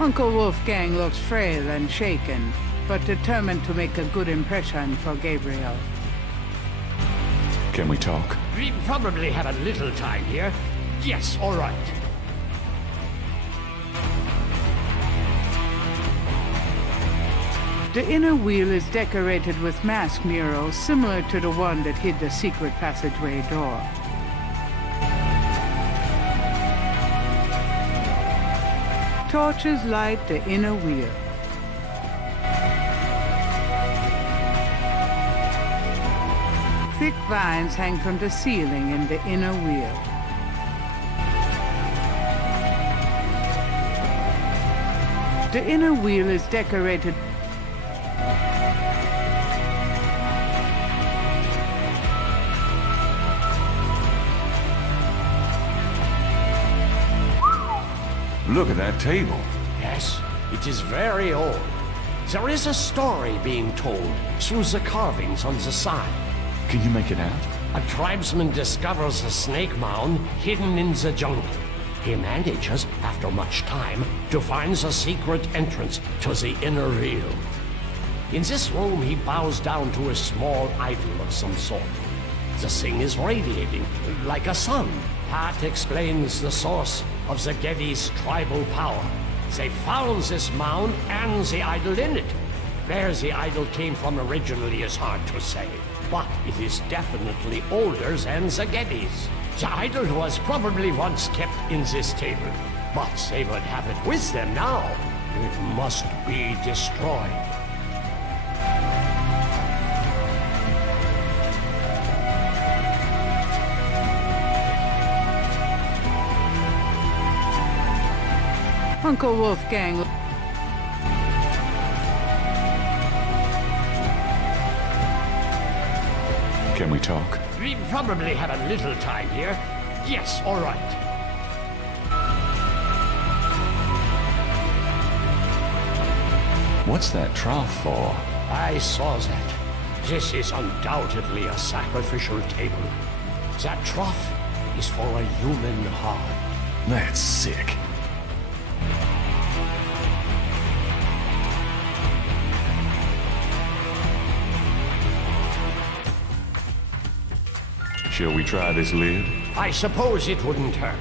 Uncle Wolfgang looks frail and shaken, but determined to make a good impression for Gabriel. Can we talk? We probably have a little time here. Yes, all right. The inner wheel is decorated with mask murals similar to the one that hid the secret passageway door. Torches light the inner wheel. Thick vines hang from the ceiling in the inner wheel. The inner wheel is decorated. Look at that table. Yes, it is very old. There is a story being told through the carvings on the side. Can you make it out? A tribesman discovers a snake mound hidden in the jungle. He manages, after much time, to find the secret entrance to the inner wheel. In this room, he bows down to a small idol of some sort. The thing is radiating, like a sun. That explains the source of the Geddes' tribal power. They found this mound and the idol in it. Where the idol came from originally is hard to say, but it is definitely older than the Geddes. The idol was probably once kept in this table, but they would have it with them now. It must be destroyed. Uncle Wolfgang. Can we talk? We probably have a little time here. Yes, all right. What's that trough for? I saw that. This is undoubtedly a sacrificial table. That trough is for a human heart. That's sick. Shall we try this lid? I suppose it wouldn't hurt.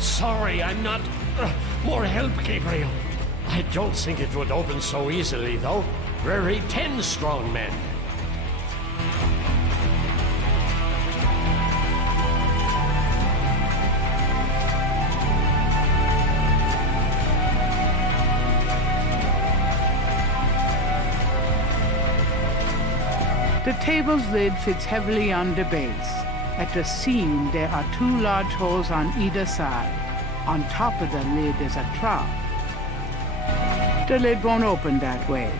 Sorry, I'm not... more help, Gabriel. I don't think it would open so easily, though. We're 10 strong men. The table's lid fits heavily on the base. At the seam, there are 2 large holes on either side. On top of the lid is a trough. The lid won't open that way.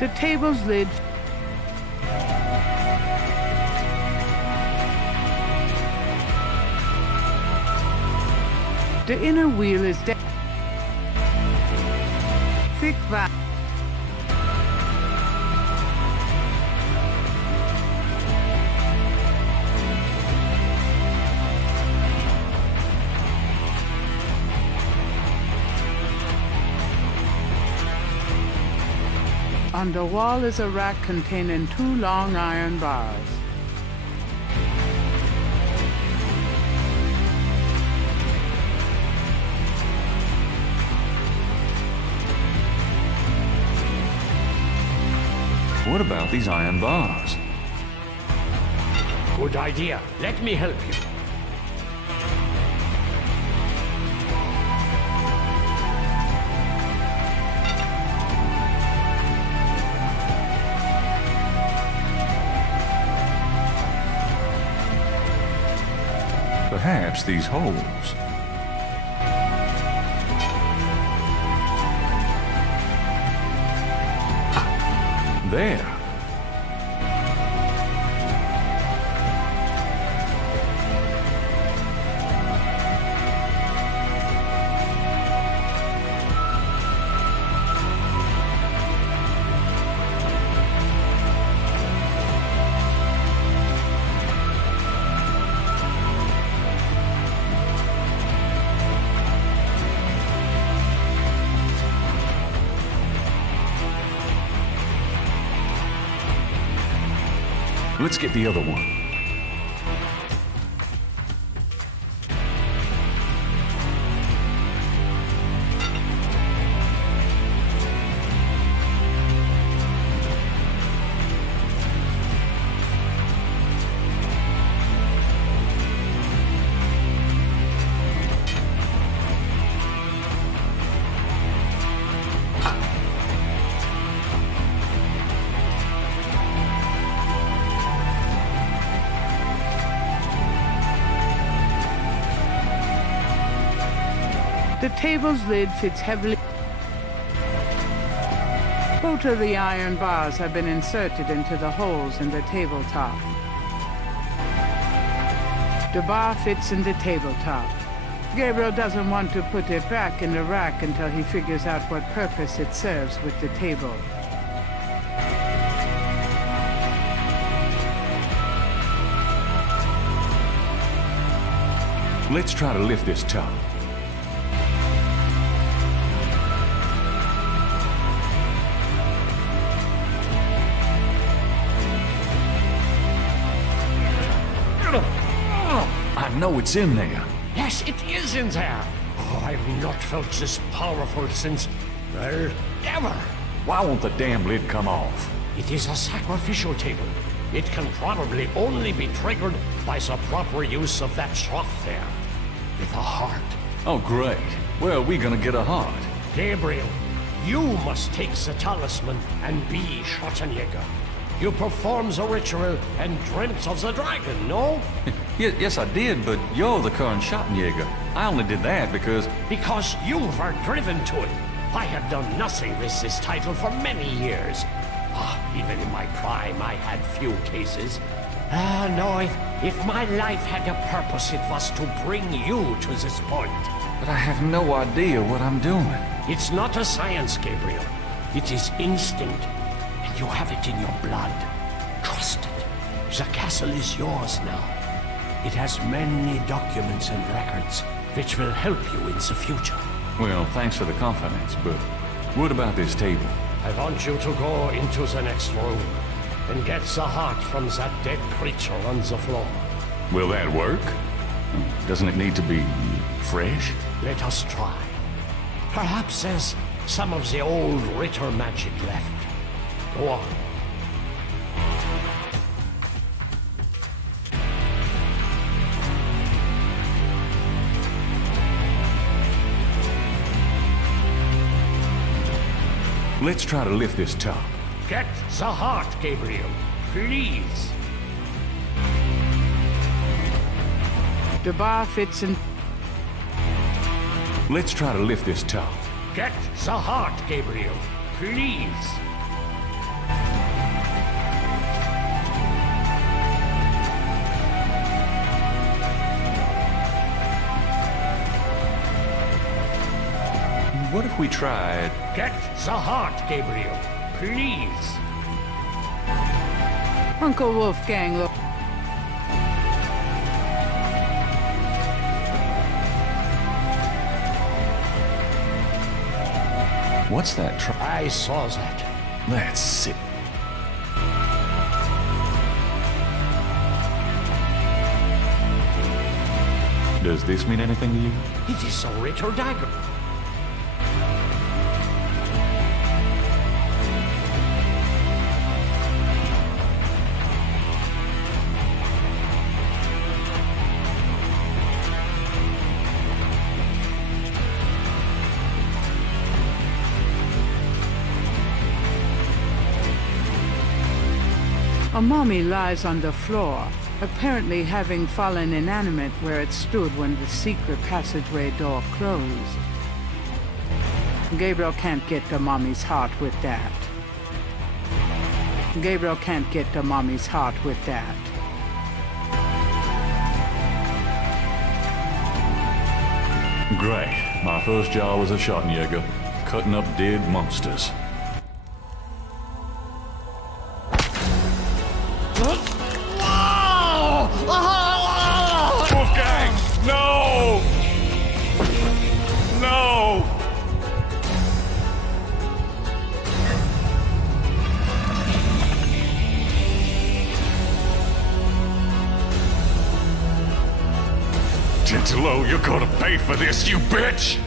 The table's lid... The inner wheel is thick vine. On the wall is a rack containing 2 long iron bars. about these iron bars? Good idea. Let me help you. Perhaps these holes. There. Let's get the other one. The table's lid fits heavily. Both of the iron bars have been inserted into the holes in the tabletop. The bar fits in the tabletop. Gabriel doesn't want to put it back in the rack until he figures out what purpose it serves with the table. Let's try to lift this top. I know it's in there. Yes, it is in there. Oh, I've not felt this powerful since, well, ever. Why won't the damn lid come off? It is a sacrificial table. It can probably only be triggered by the proper use of that trough there. With a heart. Oh, great. Where are we gonna get a heart? Gabriel, you must take the talisman and be Schottenjäger. You performed the ritual and dreamt of the dragon, no? Yes, I did, but you're the current Schottenjäger. I only did that because... Because you were driven to it. I have done nothing with this title for many years. Even in my prime, I had few cases. No, if my life had a purpose, it was to bring you to this point. But I have no idea what I'm doing. It's not a science, Gabriel. It is instinct. And you have it in your blood. Trust it. The castle is yours now. It has many documents and records, which will help you in the future. Well, thanks for the confidence, but what about this table? I want you to go into the next room and get the heart from that dead creature on the floor. Will that work? Doesn't it need to be fresh? Let us try. Perhaps there's some of the old Ritter magic left. Go on. Let's try to lift this top. Get the heart, Gabriel. Please. The bar fits in. Let's try to lift this top. Get the heart, Gabriel. Please. What if we tried... Get the heart, Gabriel. Please. Uncle Wolfgang, look. What's that I saw that. Let's see. Does this mean anything to you? It is a Ritter dagger. mummy lies on the floor, apparently having fallen inanimate where it stood when the secret passageway door closed. Gabriel can't get the mummy's heart with that. Gabriel can't get the mummy's heart with that. Great. My first job as a Schottenjäger, cutting up dead monsters. Wolfgang! No! No! Gentilo, you're gonna pay for this, you bitch!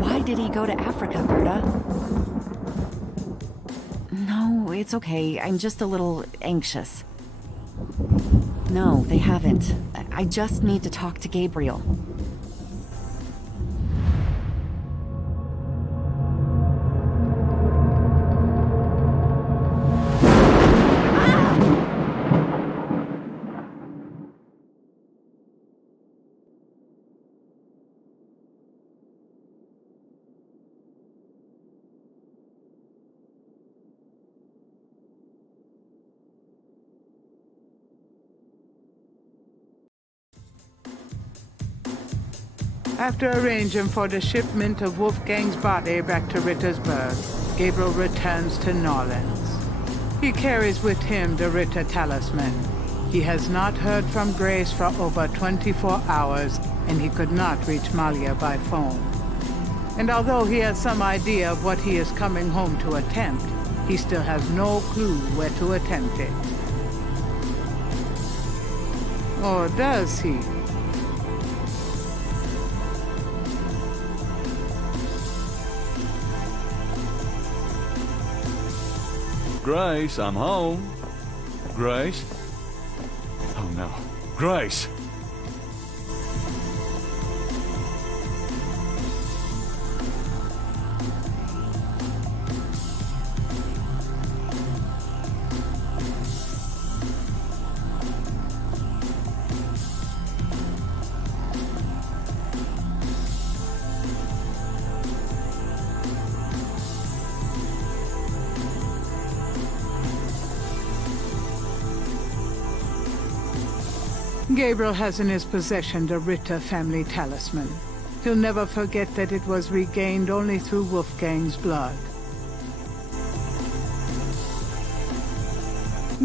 Why did he go to Africa, Berta? No, it's okay. I'm just a little anxious. No, they haven't. I just need to talk to Gabriel. After arranging for the shipment of Wolfgang's body back to Rittersburg, Gabriel returns to Norlands. He carries with him the Ritter talisman. He has not heard from Grace for over 24 hours, and he could not reach Malia by phone. And although he has some idea of what he is coming home to attempt, he still has no clue where to attempt it. Or does he? Grace, I'm home. Grace? Oh no. Grace! Gabriel has in his possession the Ritter family talisman. He'll never forget that it was regained only through Wolfgang's blood.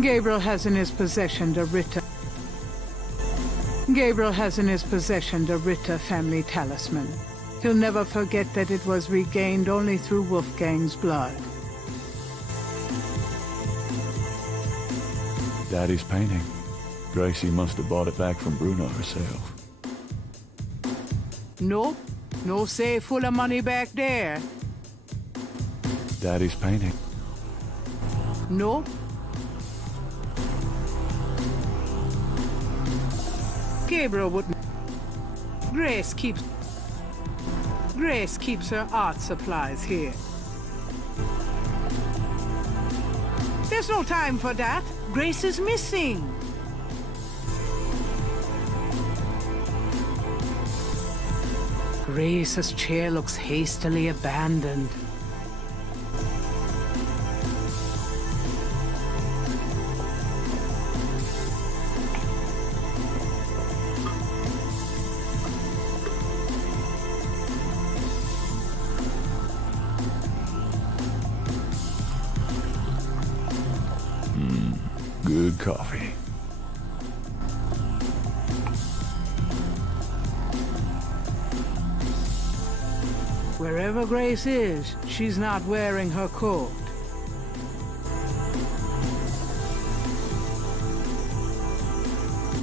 Gabriel has in his possession the Ritter family talisman. He'll never forget that it was regained only through Wolfgang's blood. Daddy's painting. Gracie must have bought it back from Bruno herself. Nope. No safe full of money back there. Daddy's painting. Nope. Gabriel wouldn't. Grace keeps her art supplies here. There's no time for that. Grace is missing. Grace's chair looks hastily abandoned. Good coffee. Wherever Grace is, she's not wearing her coat.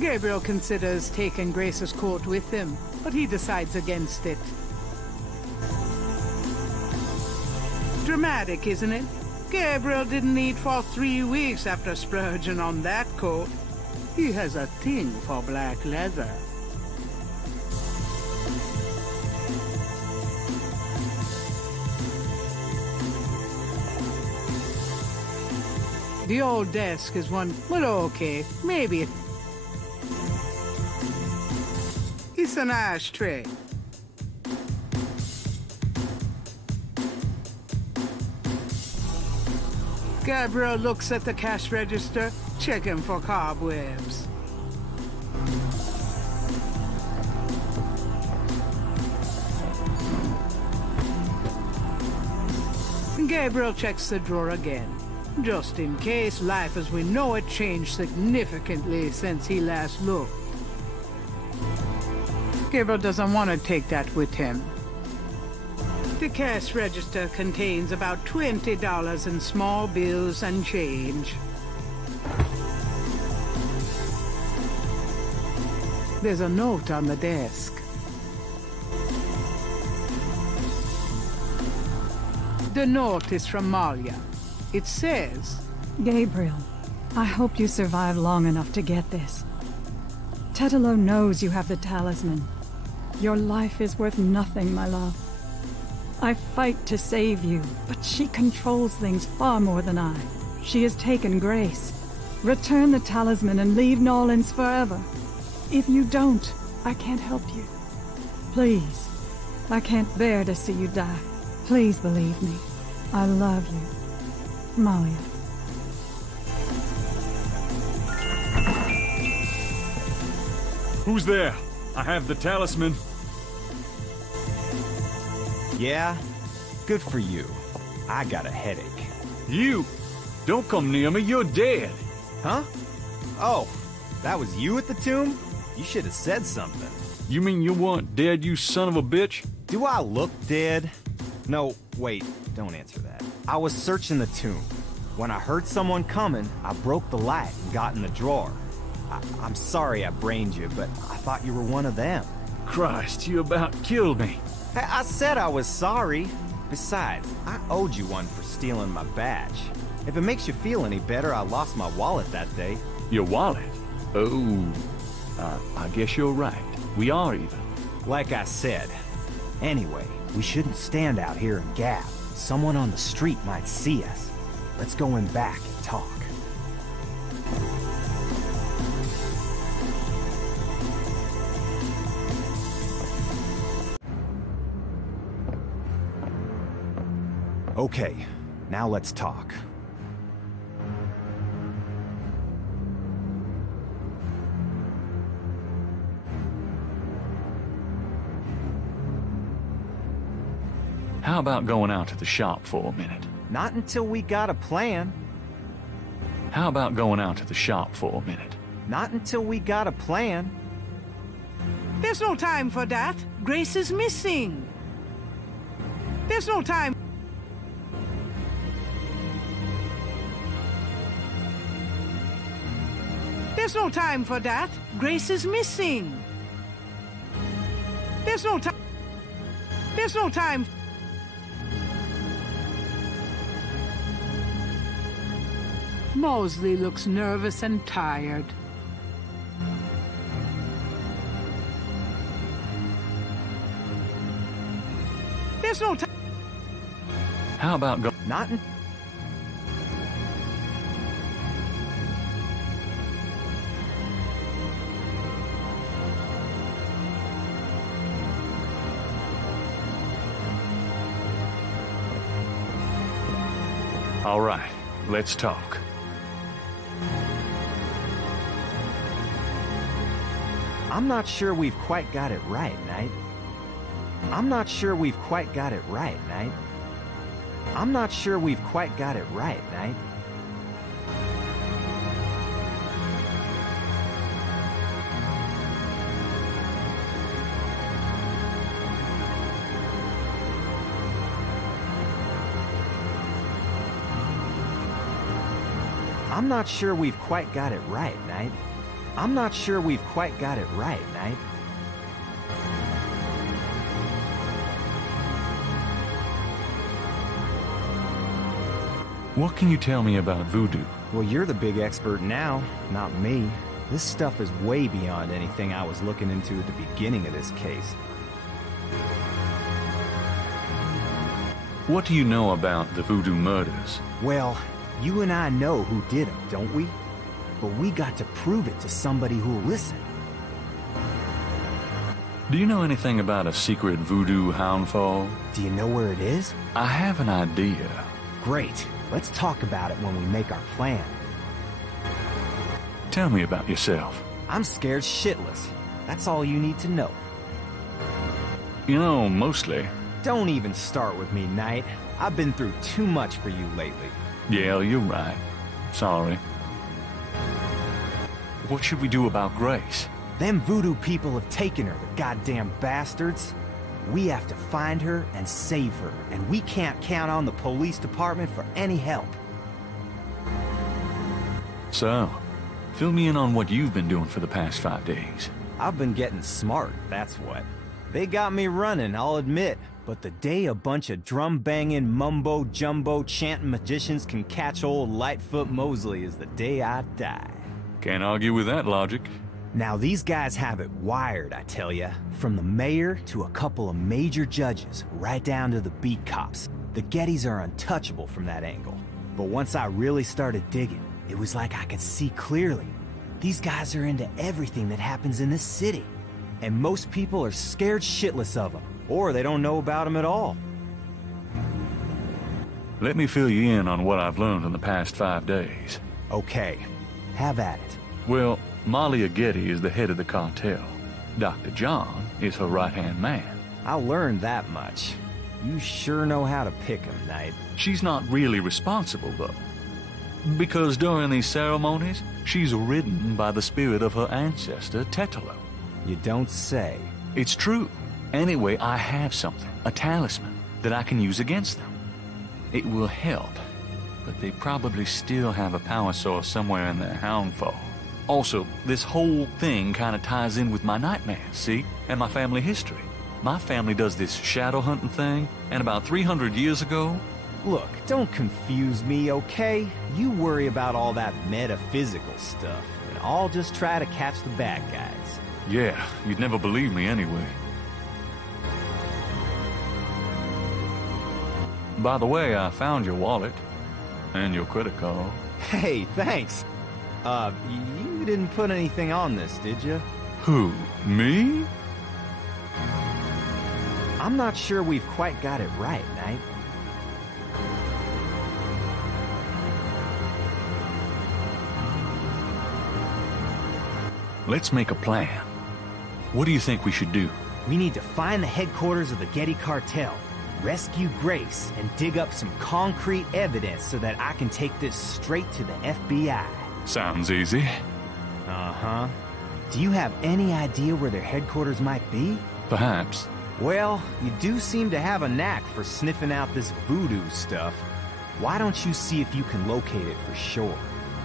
Gabriel considers taking Grace's coat with him, but he decides against it. Dramatic, isn't it? Gabriel didn't eat for 3 weeks after splurging on that coat. He has a thing for black leather. The old desk is one, well, okay, maybe. It's an ashtray. Gabriel looks at the cash register, checking for cobwebs. Gabriel checks the drawer again, just in case life as we know it changed significantly since he last looked. Gabriel doesn't want to take that with him. The cash register contains about $20 in small bills and change. There's a note on the desk. The note is from Malia. It says, Gabriel, I hope you survive long enough to get this. Tetelo knows you have the talisman. Your life is worth nothing, my love. I fight to save you, but she controls things far more than I. She has taken Grace. Return the talisman and leave Nolans forever. If you don't, I can't help you. Please. I can't bear to see you die. Please believe me. I love you. Malia. Who's there? I have the talisman. Yeah? Good for you. I got a headache. You? Don't come near me, you're dead. Huh? Oh, that was you at the tomb? You should have said something. You mean you weren't dead, you son of a bitch? Do I look dead? No, wait, don't answer that. I was searching the tomb. When I heard someone coming, I broke the light and got in the drawer. I'm sorry I brained you, but I thought you were one of them. Christ, you about killed me. I said I was sorry. Besides, I owed you one for stealing my badge. If it makes you feel any better, I lost my wallet that day. Your wallet? Oh, I guess you're right. We are even. Like I said. Anyway, we shouldn't stand out here and gab. Someone on the street might see us. Let's go in back and talk. Okay, now let's talk. How about going out to the shop for a minute? Not until we got a plan. How about going out to the shop for a minute? Not until we got a plan. there's no time for that. Grace is missing. There's no time. There's no time for that. Grace is missing. There's no time. There's no time. Mosley looks nervous and tired. There's no time. How about go? Not in... All right, let's talk. I'm not sure we've quite got it right, Knight. I'm not sure we've quite got it right, Knight. I'm not sure we've quite got it right, Knight. I'm not sure we've quite got it right, Knight. I'm not sure we've quite got it right, Knight. What can you tell me about voodoo? Well, you're the big expert now, not me. This stuff is way beyond anything I was looking into at the beginning of this case. What do you know about the voodoo murders? Well, You and I know who did them, don't we? But we got to prove it to somebody who'll listen. Do you know anything about a secret voodoo houndfall? Do you know where it is? I have an idea. Great. Let's talk about it when we make our plan. Tell me about yourself. I'm scared shitless. That's all you need to know. You know, mostly. Don't even start with me, Knight. I've been through too much for you lately. Yeah, you're right. Sorry. What should we do about Grace? Them voodoo people have taken her, the goddamn bastards. We have to find her and save her, and we can't count on the police department for any help. So, fill me in on what you've been doing for the past 5 days. I've been getting smart, that's what. They got me running, I'll admit. But the day a bunch of drum-banging, mumbo-jumbo chanting magicians can catch old Lightfoot Mosley is the day I die. Can't argue with that logic. Now these guys have it wired, I tell ya. From the mayor to a couple of major judges, right down to the beat cops. The Gettys are untouchable from that angle. But once I really started digging, it was like I could see clearly. These guys are into everything that happens in this city. And most people are scared shitless of them. Or they don't know about them at all. Let me fill you in on what I've learned in the past 5 days. Okay, have at it. Well, Malia Getty is the head of the cartel. Dr. John is her right-hand man. I learned that much. You sure know how to pick 'em, Knight. She's not really responsible, though. Because during these ceremonies, she's ridden by the spirit of her ancestor, Tetelo. You don't say. It's true. Anyway, I have something, a talisman, that I can use against them. It will help, but they probably still have a power source somewhere in their houndfall. Also, this whole thing kind of ties in with my nightmares, see? And my family history. My family does this shadow hunting thing, and about 300 years ago... Look, don't confuse me, okay? You worry about all that metaphysical stuff, and I'll just try to catch the bad guys. Yeah, you'd never believe me anyway. By the way, I found your wallet. And your credit card. Hey, thanks. You didn't put anything on this, did you? Who? Me? I'm not sure we've quite got it right, Knight. Let's make a plan. What do you think we should do? We need to find the headquarters of the Getty cartel, rescue Grace, and dig up some concrete evidence so that I can take this straight to the FBI. Sounds easy. Uh-huh. Do you have any idea where their headquarters might be? Perhaps. Well, you do seem to have a knack for sniffing out this voodoo stuff. Why don't you see if you can locate it for sure?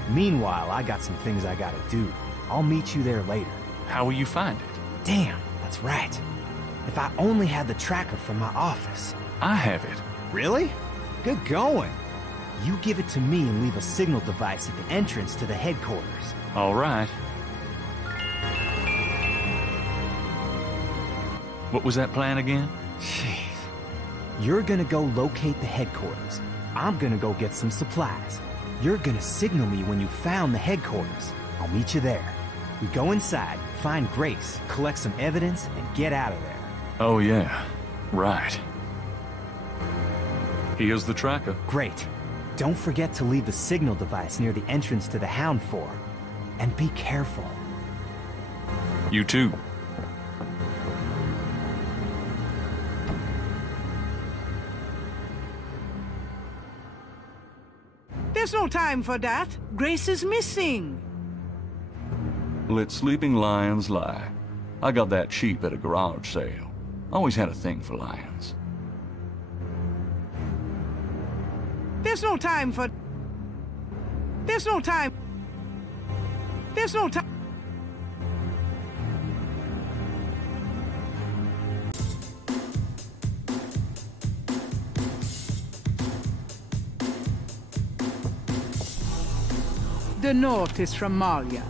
Meanwhile, I got some things I gotta do. I'll meet you there later. How will you find it? Damn, that's right. If I only had the tracker from my office. I have it. Really? Good going. You give it to me and leave a signal device at the entrance to the headquarters. All right. What was that plan again? Jeez. You're gonna go locate the headquarters. I'm gonna go get some supplies. You're gonna signal me when you found the headquarters. I'll meet you there. We go inside, find Grace, collect some evidence, and get out of there. Oh yeah, right. Here's the tracker. Great. Don't forget to leave the signal device near the entrance to the Hound Fort. And be careful. You too. There's no time for that. Grace is missing. Let sleeping lions lie. I got that cheap at a garage sale. Always had a thing for lions. There's no time for... There's no time. There's no time. The note is from Malia.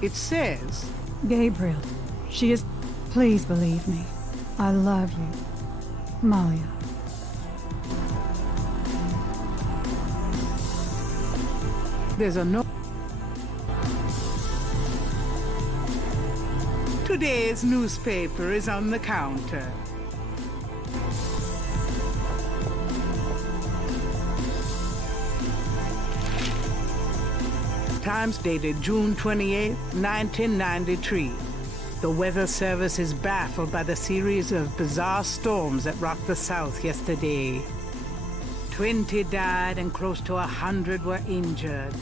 It says... Gabriel, she is... Please believe me. I love you. Malia. There's a note. Today's newspaper is on the counter. Times dated June 28, 1993. The Weather Service is baffled by the series of bizarre storms that rocked the South yesterday. 20 died and close to 100 were injured.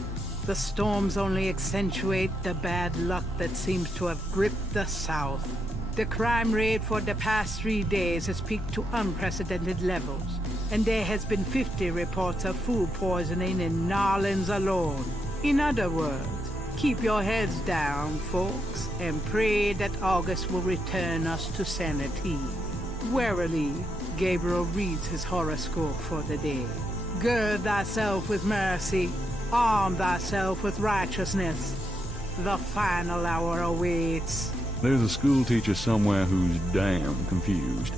The storms only accentuate the bad luck that seems to have gripped the South. The crime rate for the past 3 days has peaked to unprecedented levels, and there has been 50 reports of food poisoning in New Orleans alone. In other words, keep your heads down, folks, and pray that August will return us to sanity. Warily, Gabriel reads his horoscope for the day. Gird thyself with mercy, arm thyself with righteousness. The final hour awaits. There's a school teacher somewhere who's damn confused.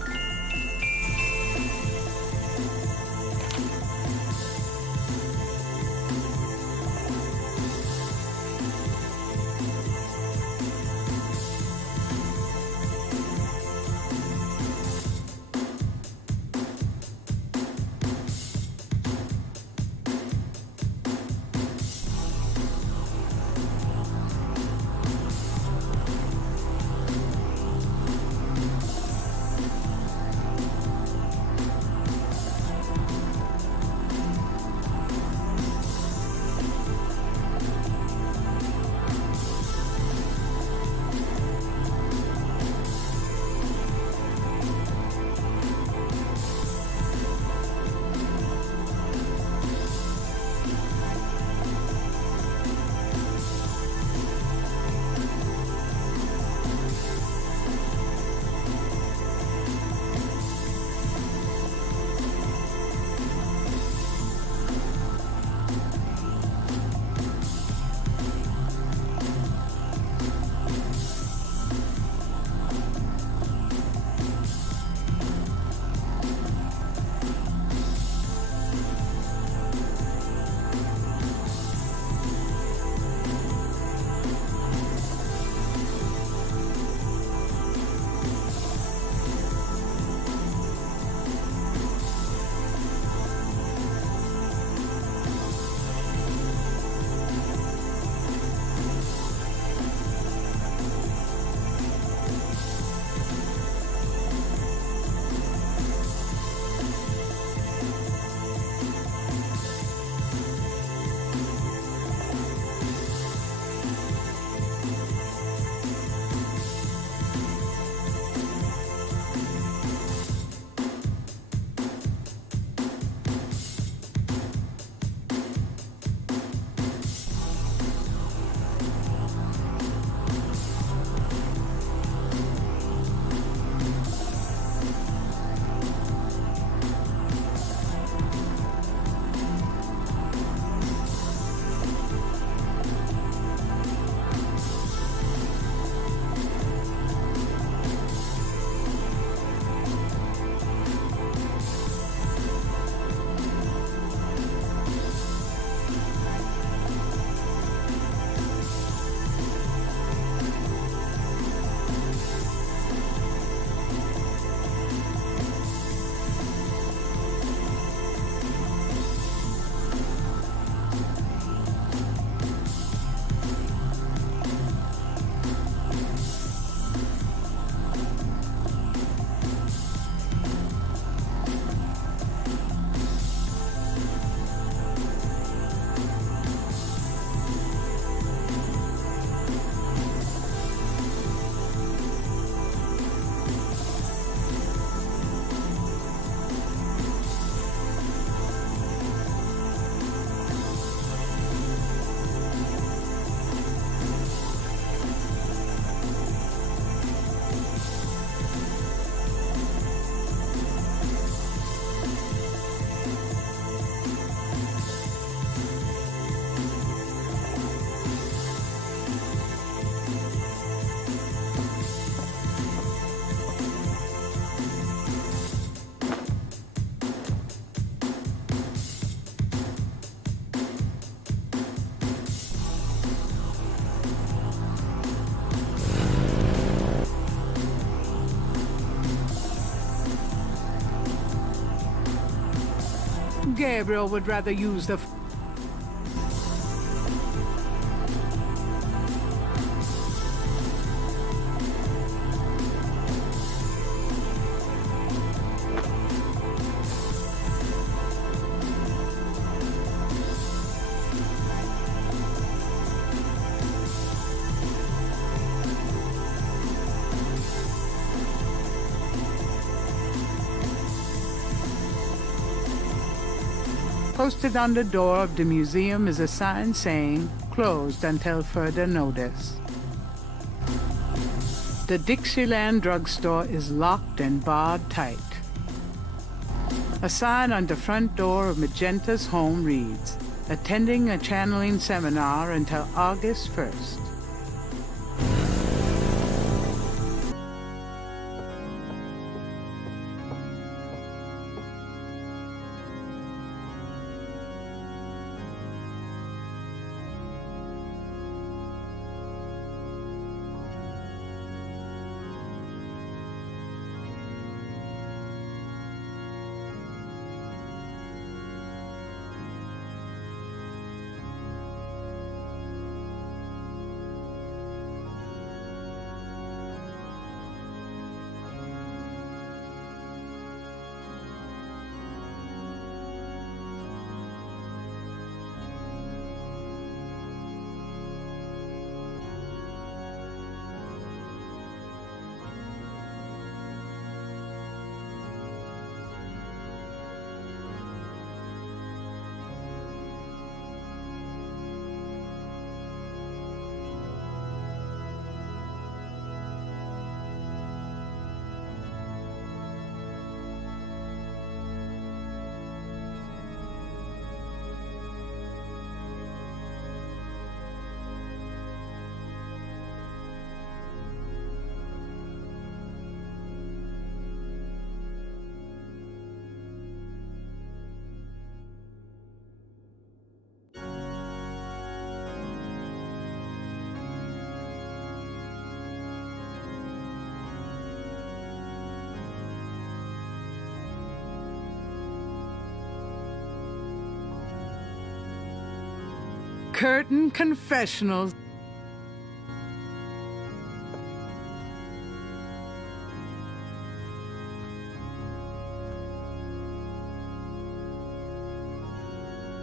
Gabriel would rather use the... Posted on the door of the museum is a sign saying, closed until further notice. The Dixieland drugstore is locked and barred tight. A sign on the front door of Magenta's home reads, attending a channeling seminar until August 1st. Curtain confessionals.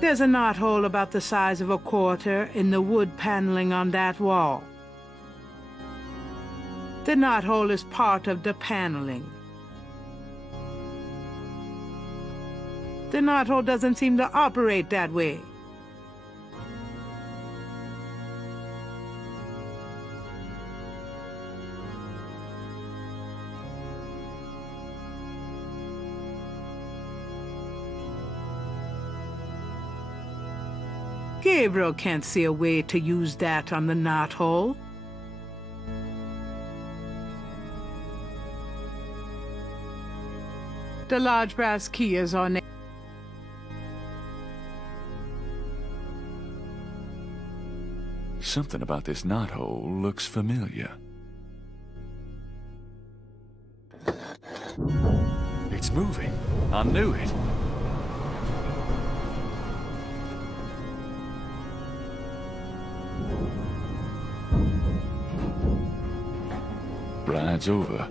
There's a knothole about the size of a quarter in the wood paneling on that wall. The knothole is part of the paneling. The knothole doesn't seem to operate that way. Gabriel can't see a way to use that on the knothole. The large brass key is on it. Something about this knothole looks familiar. It's moving. I knew it. Ride's over.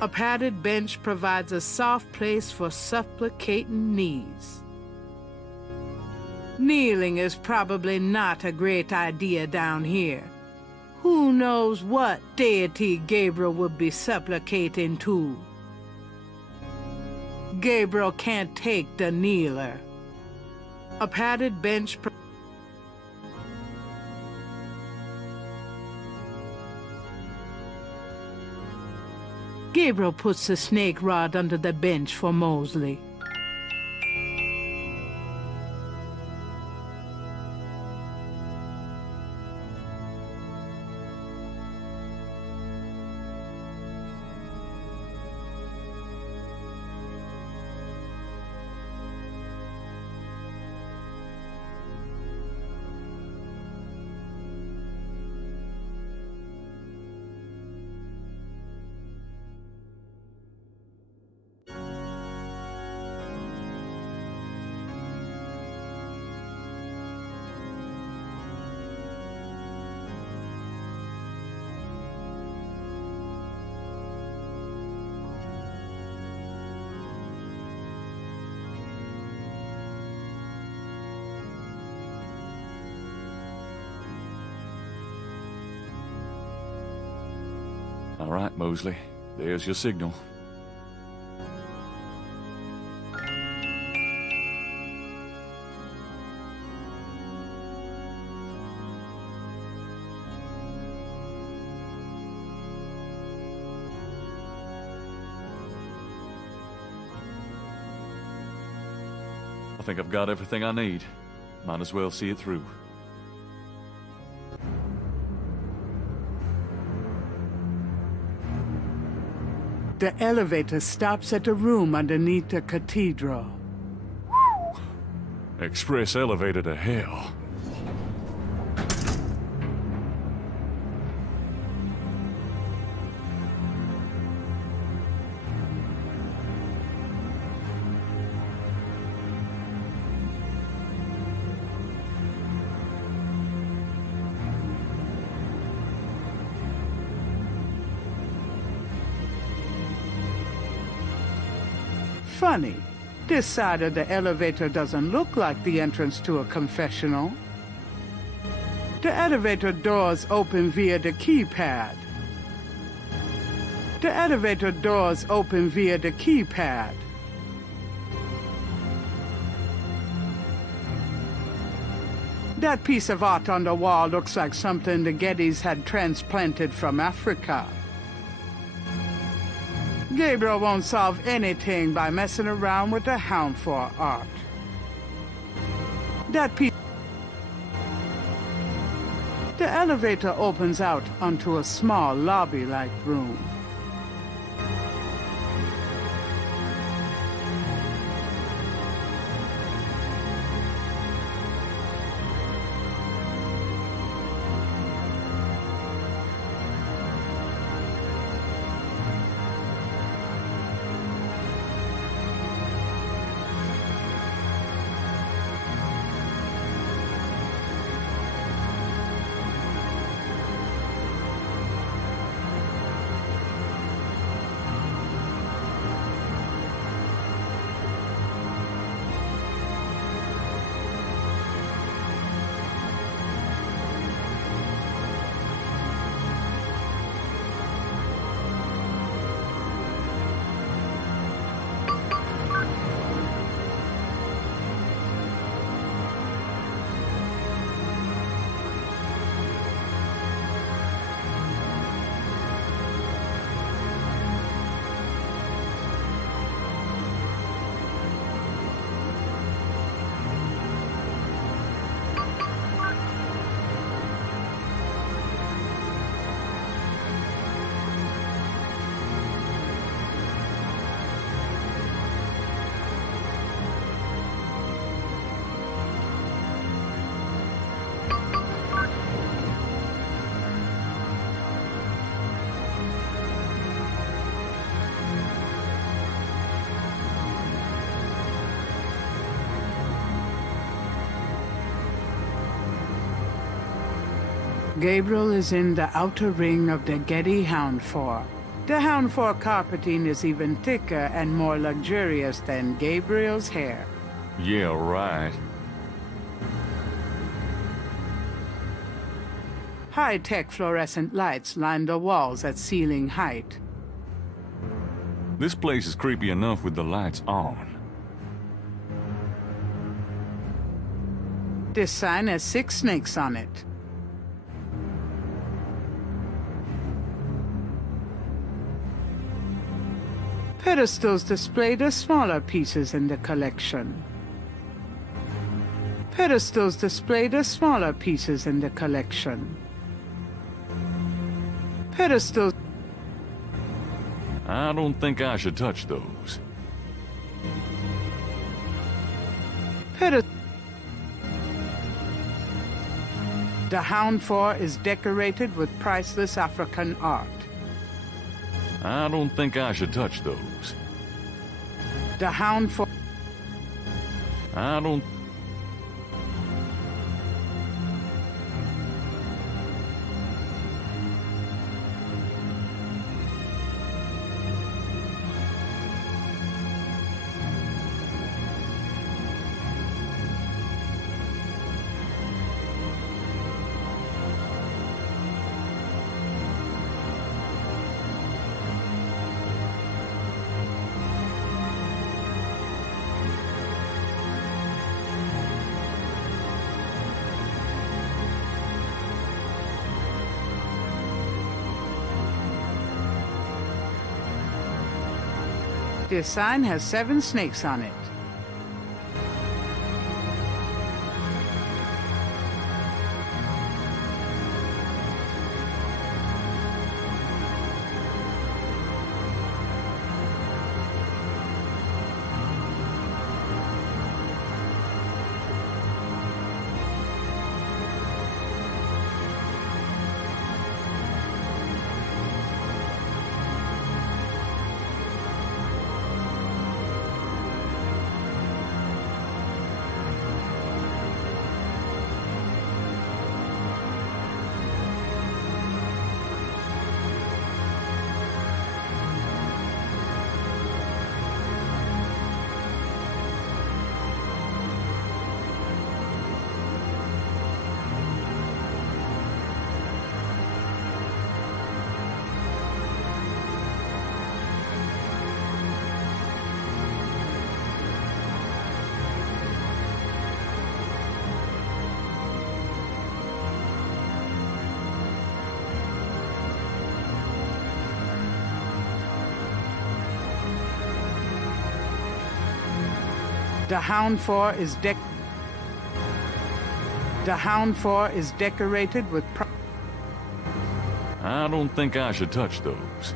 A padded bench provides a soft place for supplicating knees. Kneeling is probably not a great idea down here. Who knows what deity Gabriel would be supplicating to? Gabriel can't take the kneeler. A padded bench Gabriel puts the snake rod under the bench for Mosley. right, Mosley. There's your signal. I think I've got everything I need. Might as well see it through. The elevator stops at a room underneath the cathedral. Express elevator to hell. Funny, this side of the elevator doesn't look like the entrance to a confessional. The elevator doors open via the keypad. The elevator doors open via the keypad. That piece of art on the wall looks like something the Gettys had transplanted from Africa. Gabriel won't solve anything by messing around with the Hound for art. That piece... The elevator opens out onto a small lobby-like room. Gabriel is in the outer ring of the Getty Hound 4. The Hound 4 carpeting is even thicker and more luxurious than Gabriel's hair. Yeah, right. High-tech fluorescent lights line the walls at ceiling height. This place is creepy enough with the lights on. This sign has 6 snakes on it. Pedestals display the smaller pieces in the collection. Pedestals display the smaller pieces in the collection. Pedestals... I don't think I should touch those. The Hound 4 is decorated with priceless African art. I don't think I should touch those. The Hound 4... I don't... This sign has 7 snakes on it. The Hound 4 is decorated with I don't think I should touch those.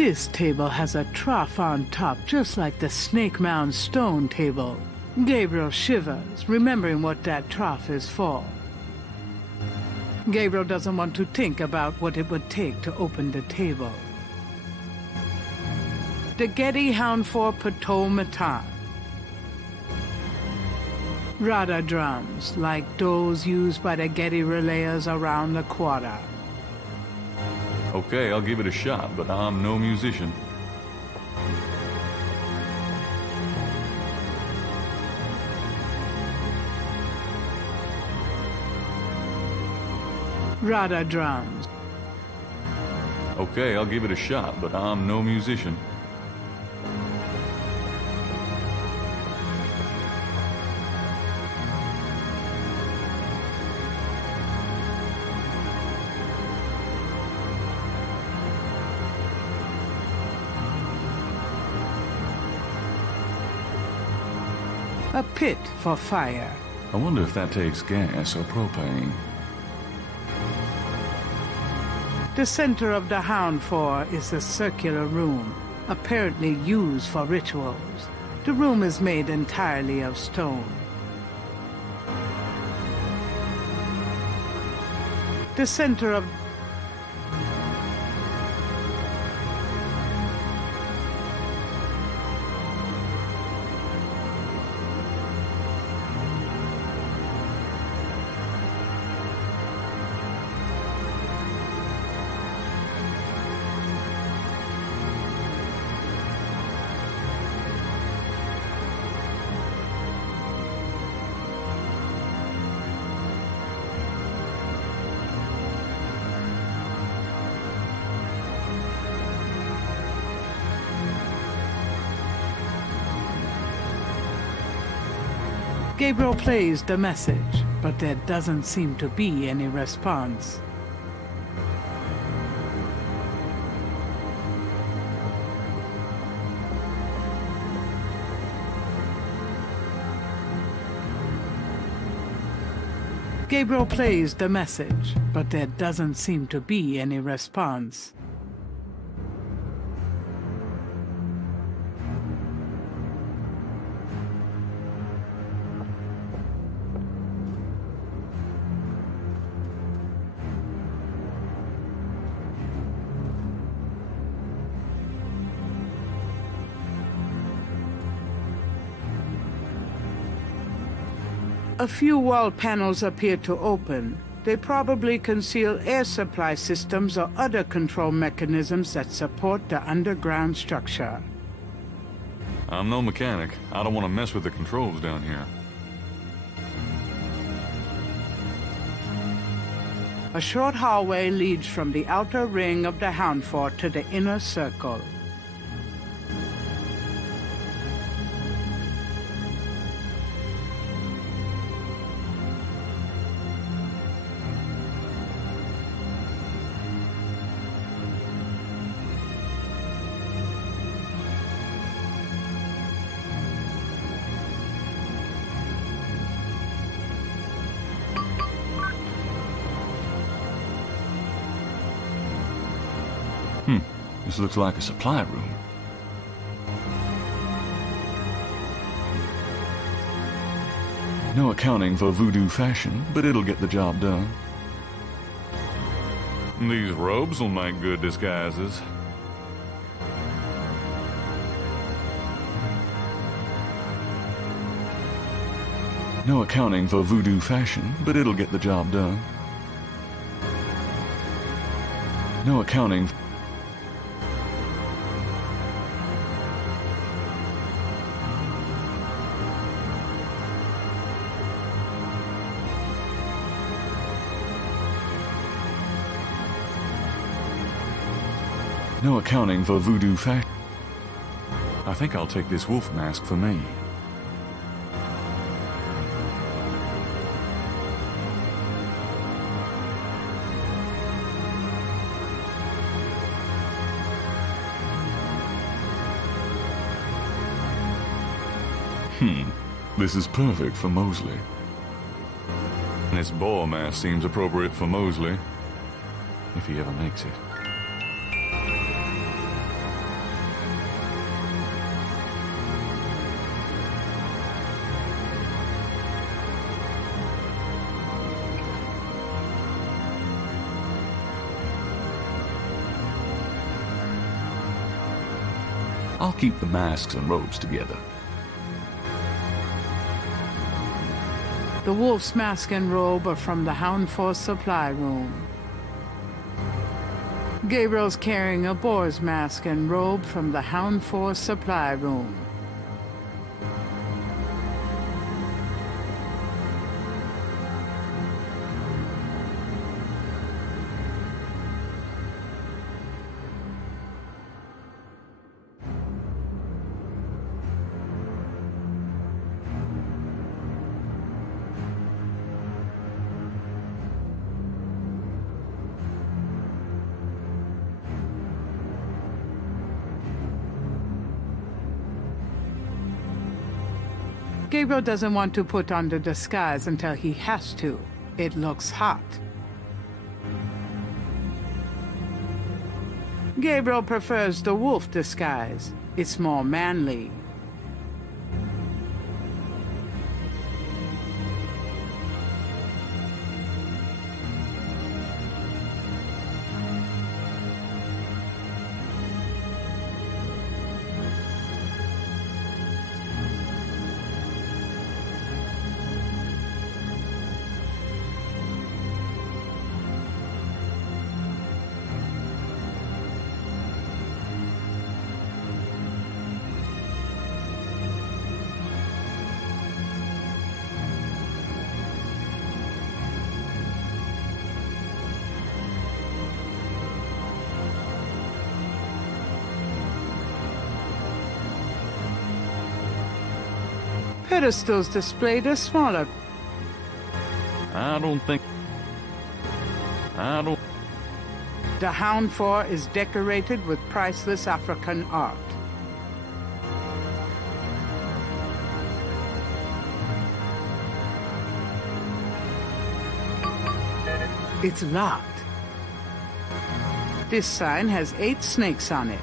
This table has a trough on top, just like the Snake Mound stone table. Gabriel shivers, remembering what that trough is for. Gabriel doesn't want to think about what it would take to open the table. The Getty Hound 4 Potomaton. Rada drums, like those used by the Getty relayers around the quarter. Okay, I'll give it a shot, but I'm no musician. Rada drums. Okay, I'll give it a shot, but I'm no musician. A pit for fire. I wonder if that takes gas or propane. The center of the Hound 4 is a circular room, apparently used for rituals. The room is made entirely of stone. The center of Gabriel plays the message, but there doesn't seem to be any response. Gabriel plays the message, but there doesn't seem to be any response. A few wall panels appear to open. They probably conceal air supply systems or other control mechanisms that support the underground structure. I'm no mechanic. I don't want to mess with the controls down here. A short hallway leads from the outer ring of the Hound Fort to the inner circle. This looks like a supply room. No accounting for voodoo fashion, but it'll get the job done. These robes will make good disguises. No accounting for voodoo fashion, but it'll get the job done. No accounting. No accounting for voodoo fashion. I think I'll take this wolf mask for me. This is perfect for Mosley. This boar mask seems appropriate for Mosley, if he ever makes it. I'll keep the masks and robes together. The wolf's mask and robe are from the Hound Force supply room. Gabriel's carrying a boar's mask and robe from the Hound Force supply room. Gabriel doesn't want to put on the disguise until he has to. It looks hot. Gabriel prefers the wolf disguise. It's more manly. Pedestals displayed a smaller. The Hound Fort is decorated with priceless African art. It's locked. This sign has 8 snakes on it.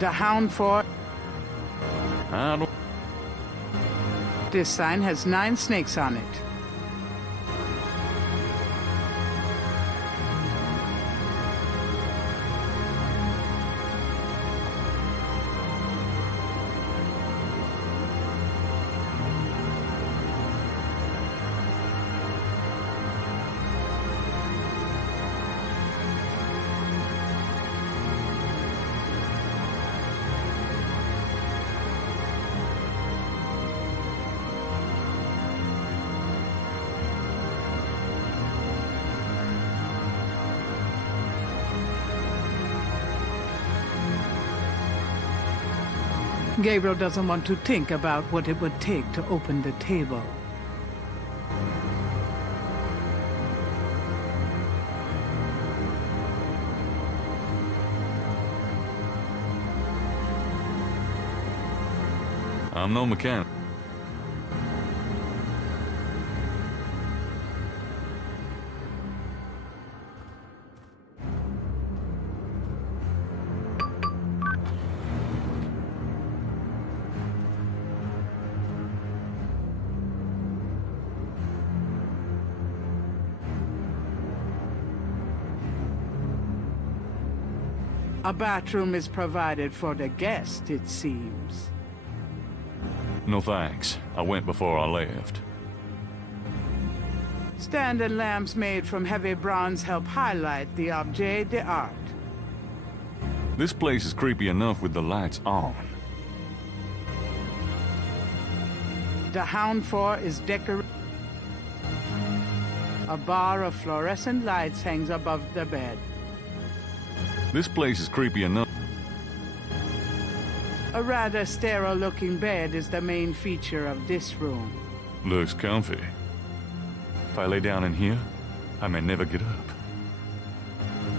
The Hound Fort. I don't... This sign has 9 snakes on it. Gabriel doesn't want to think about what it would take to open the table. I'm no mechanic. A bathroom is provided for the guest, it seems. No thanks. I went before I left. Stand and lamps made from heavy bronze help highlight the objet d'art. This place is creepy enough with the lights on. The Hound Fort is decorated. A bar of fluorescent lights hangs above the bed. This place is creepy enough. A rather sterile-looking bed is the main feature of this room. Looks comfy. If I lay down in here, I may never get up.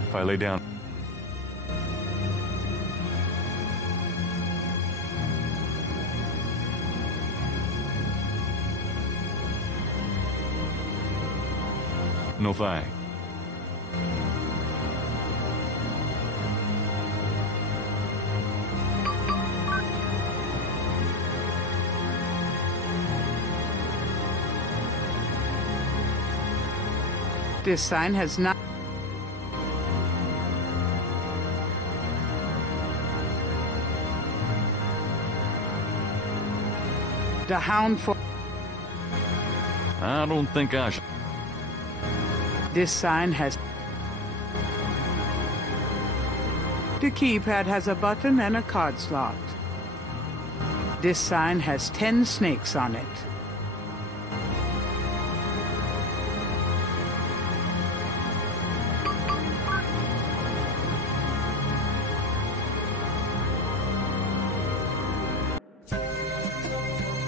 If I lay down... No thanks. This sign has not... The Hound Fort. I don't think I should... This sign has... The keypad has a button and a card slot. This sign has 10 snakes on it.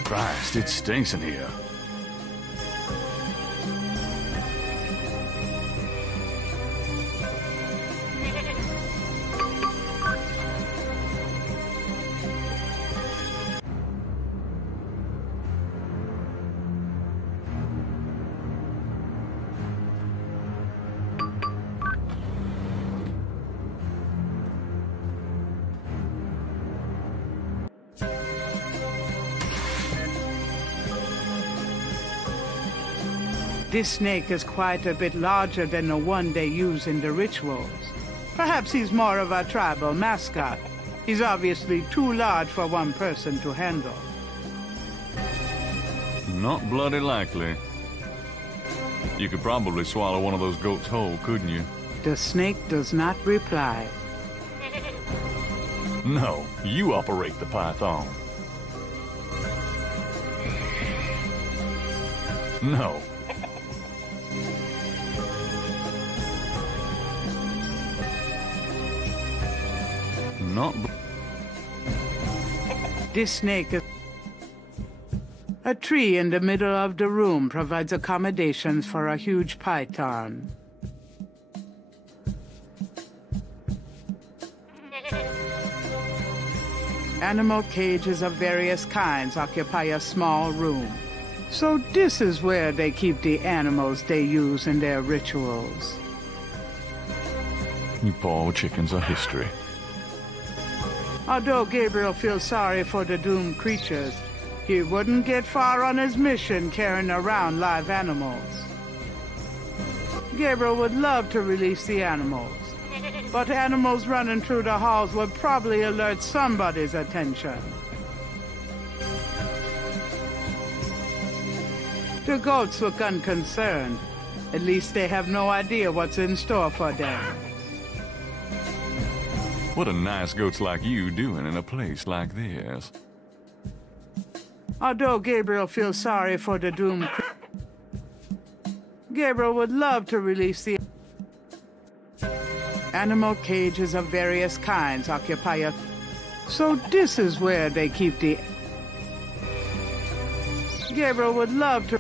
Christ, it stinks in here. This snake is quite a bit larger than the one they use in the rituals. Perhaps he's more of a tribal mascot. He's obviously too large for one person to handle. Not bloody likely. You could probably swallow one of those goats whole, couldn't you? The snake does not reply. No, you operate the python. No. This snake is... A tree in the middle of the room provides accommodations for a huge python. Animal cages of various kinds occupy a small room. So this is where they keep the animals they use in their rituals. You poor chickens are history. Although Gabriel feels sorry for the doomed creatures, he wouldn't get far on his mission carrying around live animals. Gabriel would love to release the animals, but animals running through the halls would probably alert somebody's attention. The goats look unconcerned. At least they have no idea what's in store for them. What are nice goats like you doing in a place like this? Although Gabriel feels sorry for the doomed Gabriel would love to release the animal cages of various kinds occupy a... So this is where they keep the... Gabriel would love to...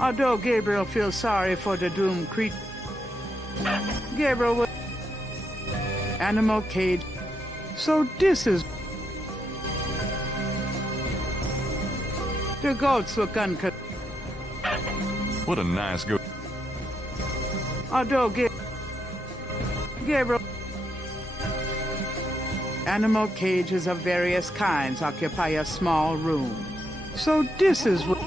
Although Gabriel feels sorry for the doomed creature, Gabriel would... Animal cage... So this is... The goats look uncut. What a nice goat. Although Gabriel... Animal cages of various kinds occupy a small room. So this is what...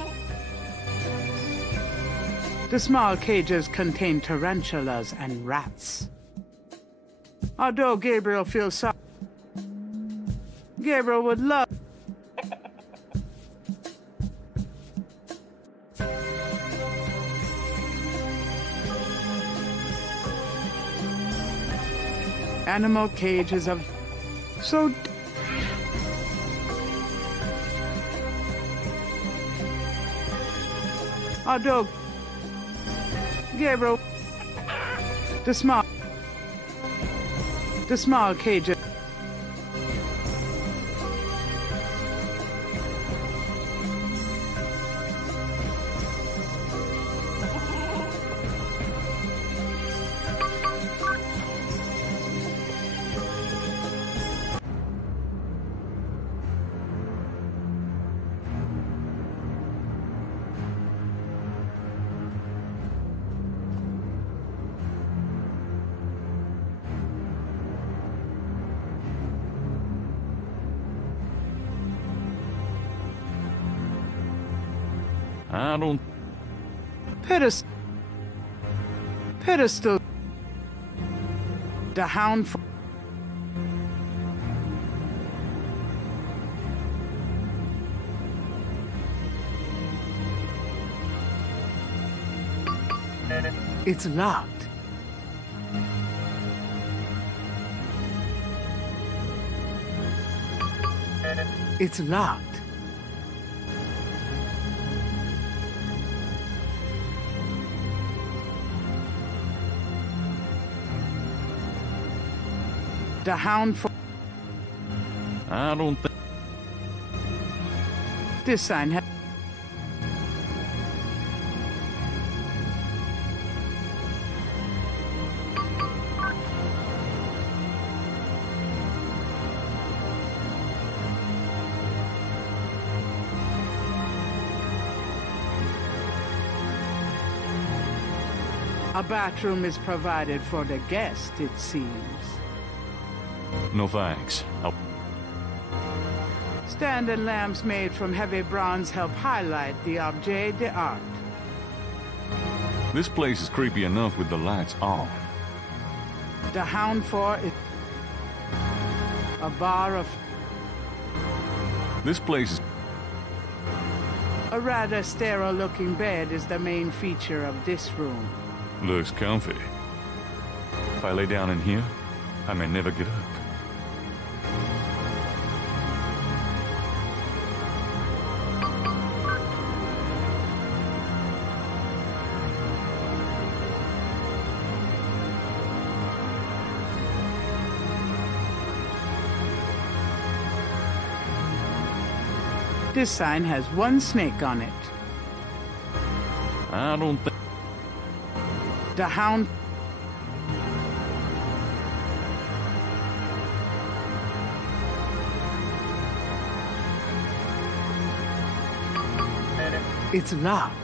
The small cages contain tarantulas and rats. Although Gabriel feels sorry, Gabriel would love... Animal cages of... So... Although... Gabriel... The small cages... I don't... Pedestal... The hound... It's locked. It's locked. The hound for... I don't think... This sign has... A bathroom is provided for the guest, it seems. No thanks. Standard lamps made from heavy bronze help highlight the objet d'art. This place is creepy enough with the lights on. The hound for is a bar of... This place is... A rather sterile-looking bed is the main feature of this room. Looks comfy. If I lay down in here, I may never get up. This sign has one snake on it. I don't think... The hound... It's locked.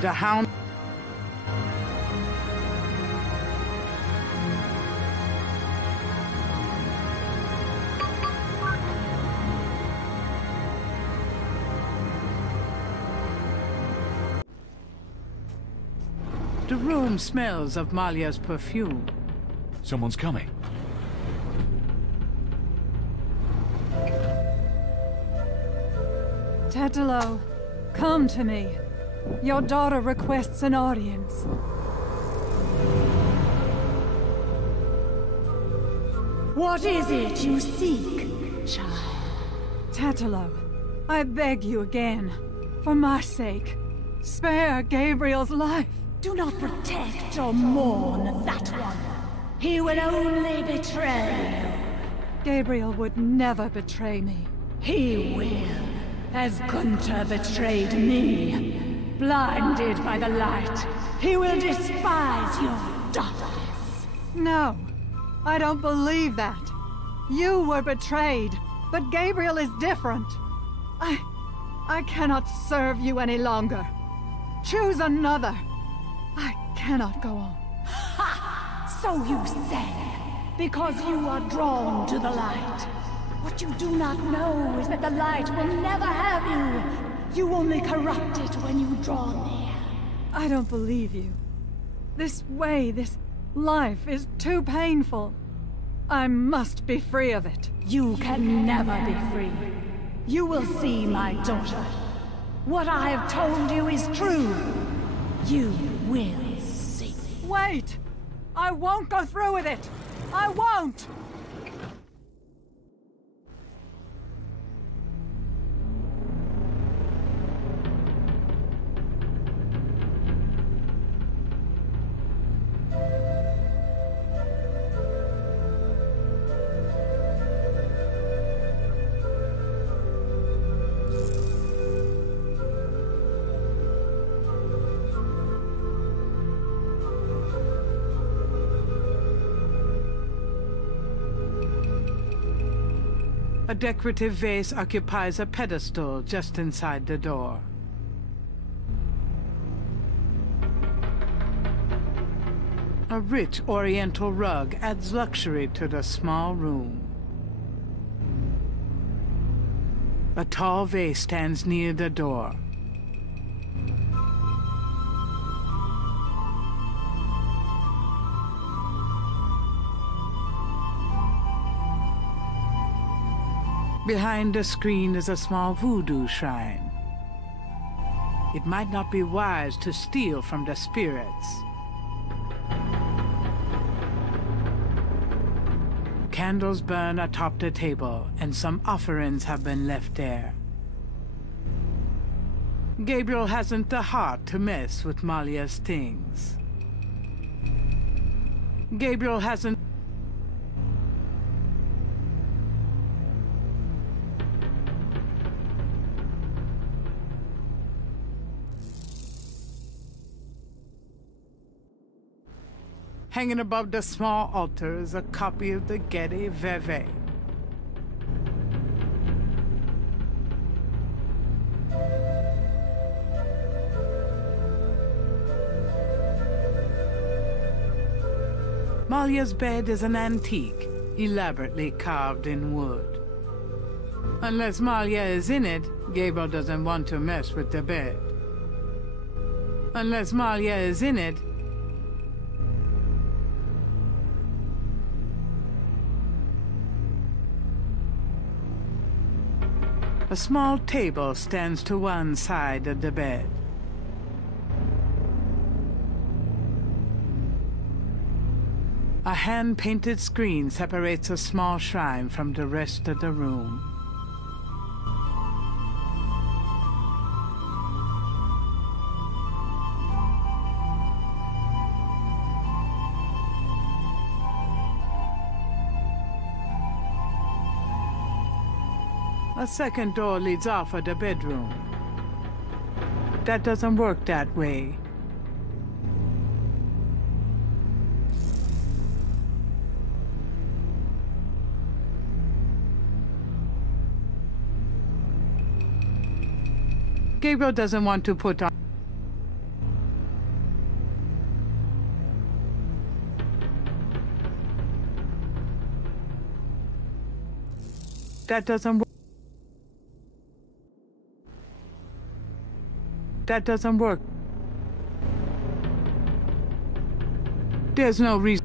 The hound... The room smells of Malia's perfume. Someone's coming. Tetelo, come to me. Your daughter requests an audience. What is it you seek, child? Tetelo, I beg you again, for my sake, spare Gabriel's life. Do not protect or mourn that one. He will only betray you. Gabriel would never betray me. He will, as Gunther betrayed me. Blinded by the light, he will despise your darkness. No, I don't believe that. You were betrayed, but Gabriel is different. I cannot serve you any longer. Choose another. I cannot go on. Ha! So you say, because you are drawn to the light. What you do not know is that the light will never have you. You only corrupt it when you draw near. I don't believe you. This way, this life is too painful. I must be free of it. You can never be free. You will see, my daughter. What I have told you is true. You will see. Wait! I won't go through with it! I won't! A decorative vase occupies a pedestal just inside the door. A rich oriental rug adds luxury to the small room. A tall vase stands near the door. Behind the screen is a small voodoo shrine. It might not be wise to steal from the spirits. Candles burn atop the table, and some offerings have been left there. Gabriel hasn't the heart to mess with Malia's things. Gabriel hasn't... Hanging above the small altar is a copy of the Getty Veve. Malia's bed is an antique, elaborately carved in wood. Unless Malia is in it, Gabriel doesn't want to mess with the bed. Unless Malia is in it, a small table stands to one side of the bed. A hand-painted screen separates a small shrine from the rest of the room. A second door leads off of the bedroom. That doesn't work that way. Gabriel doesn't want to put on. That doesn't work. That doesn't work. There's no reason.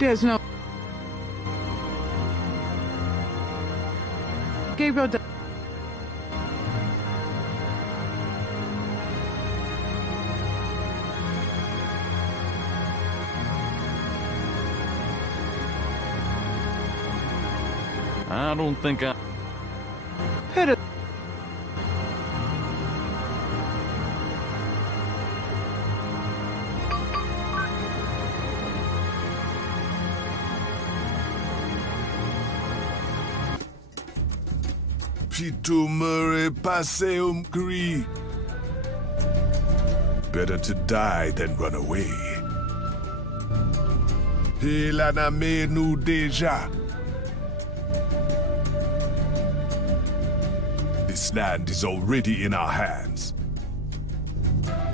There's no. Gabriel. I don't think I... Hit it. Pito Murray Passeum Cree. Better to die than run away. Helana me nu deja. This land is already in our hands.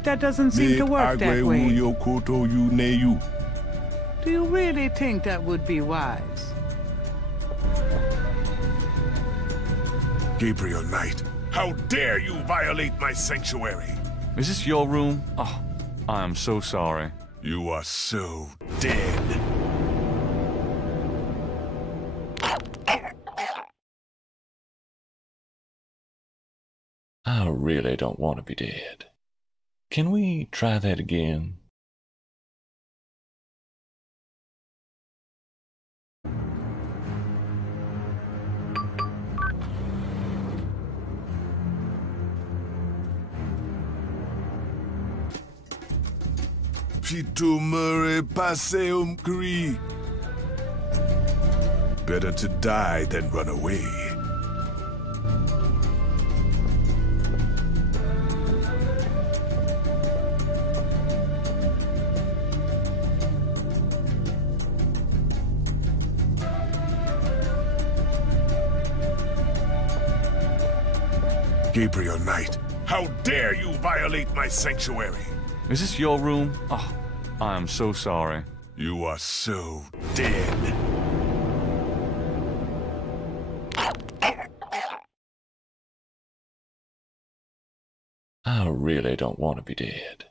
That doesn't seem to work that way. Do you really think that would be wise? Gabriel Knight, how dare you violate my sanctuary? Is this your room? Oh, I am so sorry. You are so dead. I really don't want to be dead. Can we try that again? Pito Murray Passeum Cree. Better to die than run away. Gabriel Knight, how dare you violate my sanctuary? Is this your room? Oh, I am so sorry. You are so dead. I really don't want to be dead.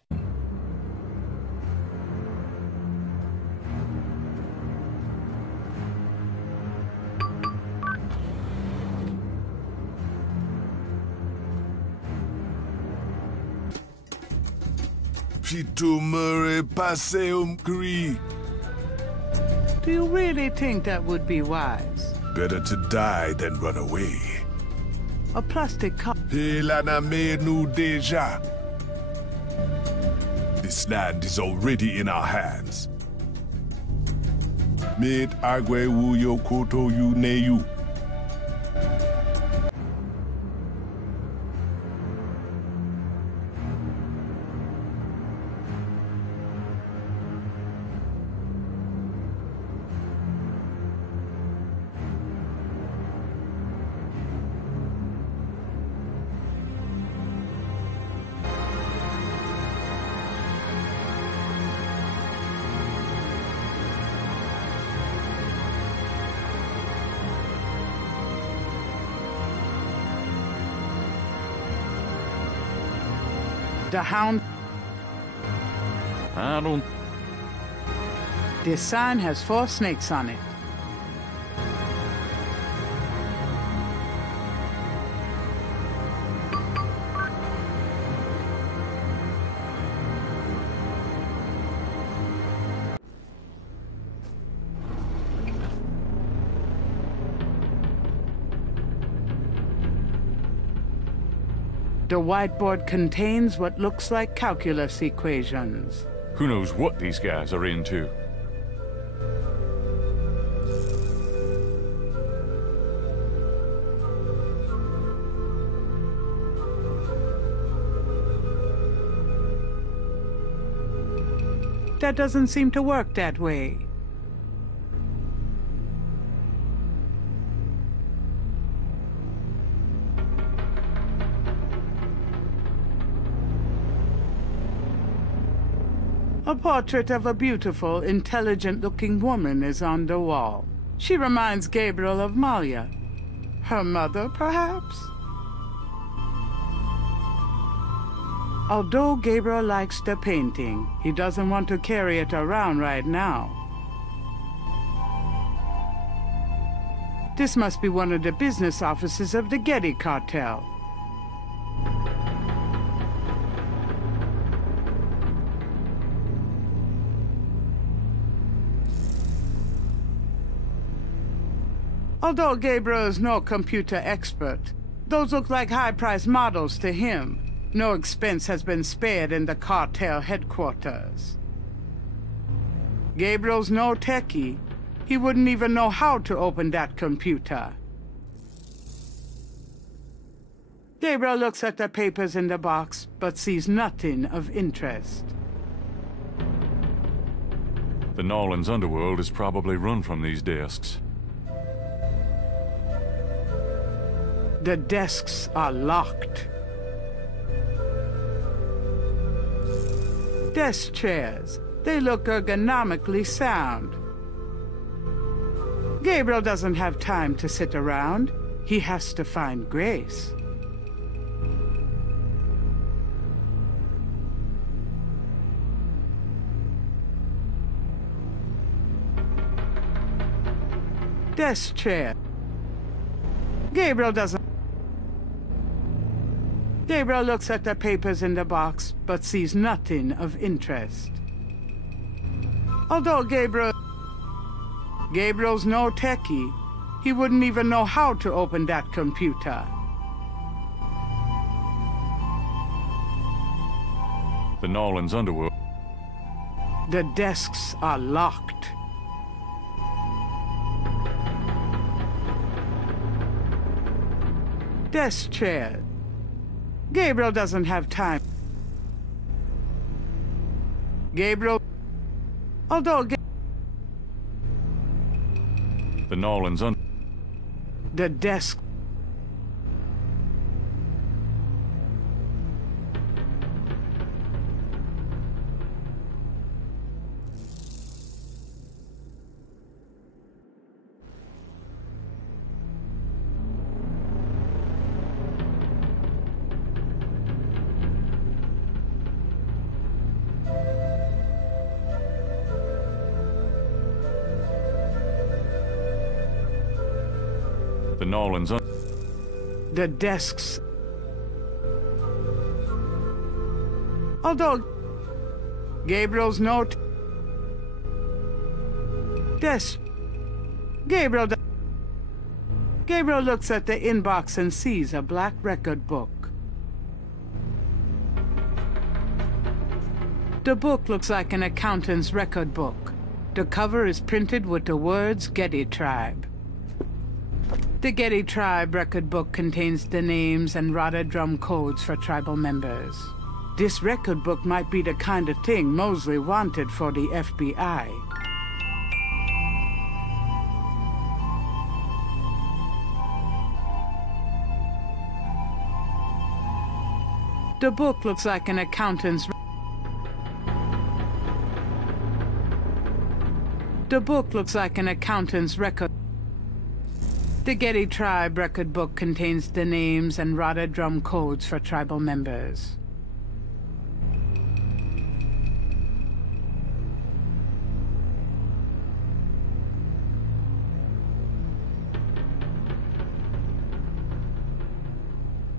Pitu Murray Paseum Cree. Do you really think that would be wise? Better to die than run away. A plastic cup. Pelana me nu deja. This land is already in our hands. Mid agwe wu yo koto yu ne yu. The hound. I don't... This sign has 4 snakes on it. The whiteboard contains what looks like calculus equations. Who knows what these guys are into? That doesn't seem to work that way. A portrait of a beautiful, intelligent-looking woman is on the wall. She reminds Gabriel of Malia. Her mother, perhaps? Although Gabriel likes the painting, he doesn't want to carry it around right now. This must be one of the business offices of the Getty cartel. Although Gabriel is no computer expert, those look like high-priced models to him. No expense has been spared in the cartel headquarters. Gabriel's no techie. He wouldn't even know how to open that computer. Gabriel looks at the papers in the box, but sees nothing of interest. The Nolan's underworld is probably run from these desks. The desks are locked. Desk chairs. They look ergonomically sound. Gabriel doesn't have time to sit around. He has to find Grace. Desk chair. Gabriel looks at the papers in the box, but sees nothing of interest. Although Gabriel's no techie, he wouldn't even know how to open that computer. The Nolan's underworld. The desks are locked. Desk chair. Gabriel doesn't have time. The Nolan's The desk. The Nolan's The desks. Although Gabriel's note. Desk. Gabriel. Gabriel looks at the inbox and sees a black record book. The book looks like an accountant's record book. The cover is printed with the words Getty Tribe. The Getty Tribe record book contains the names and rotted drum codes for tribal members. This record book might be the kind of thing Mosley wanted for the FBI. The book looks like an accountant's... The book looks like an accountant's record. The Getty Tribe record book contains the names and rotted drum codes for tribal members.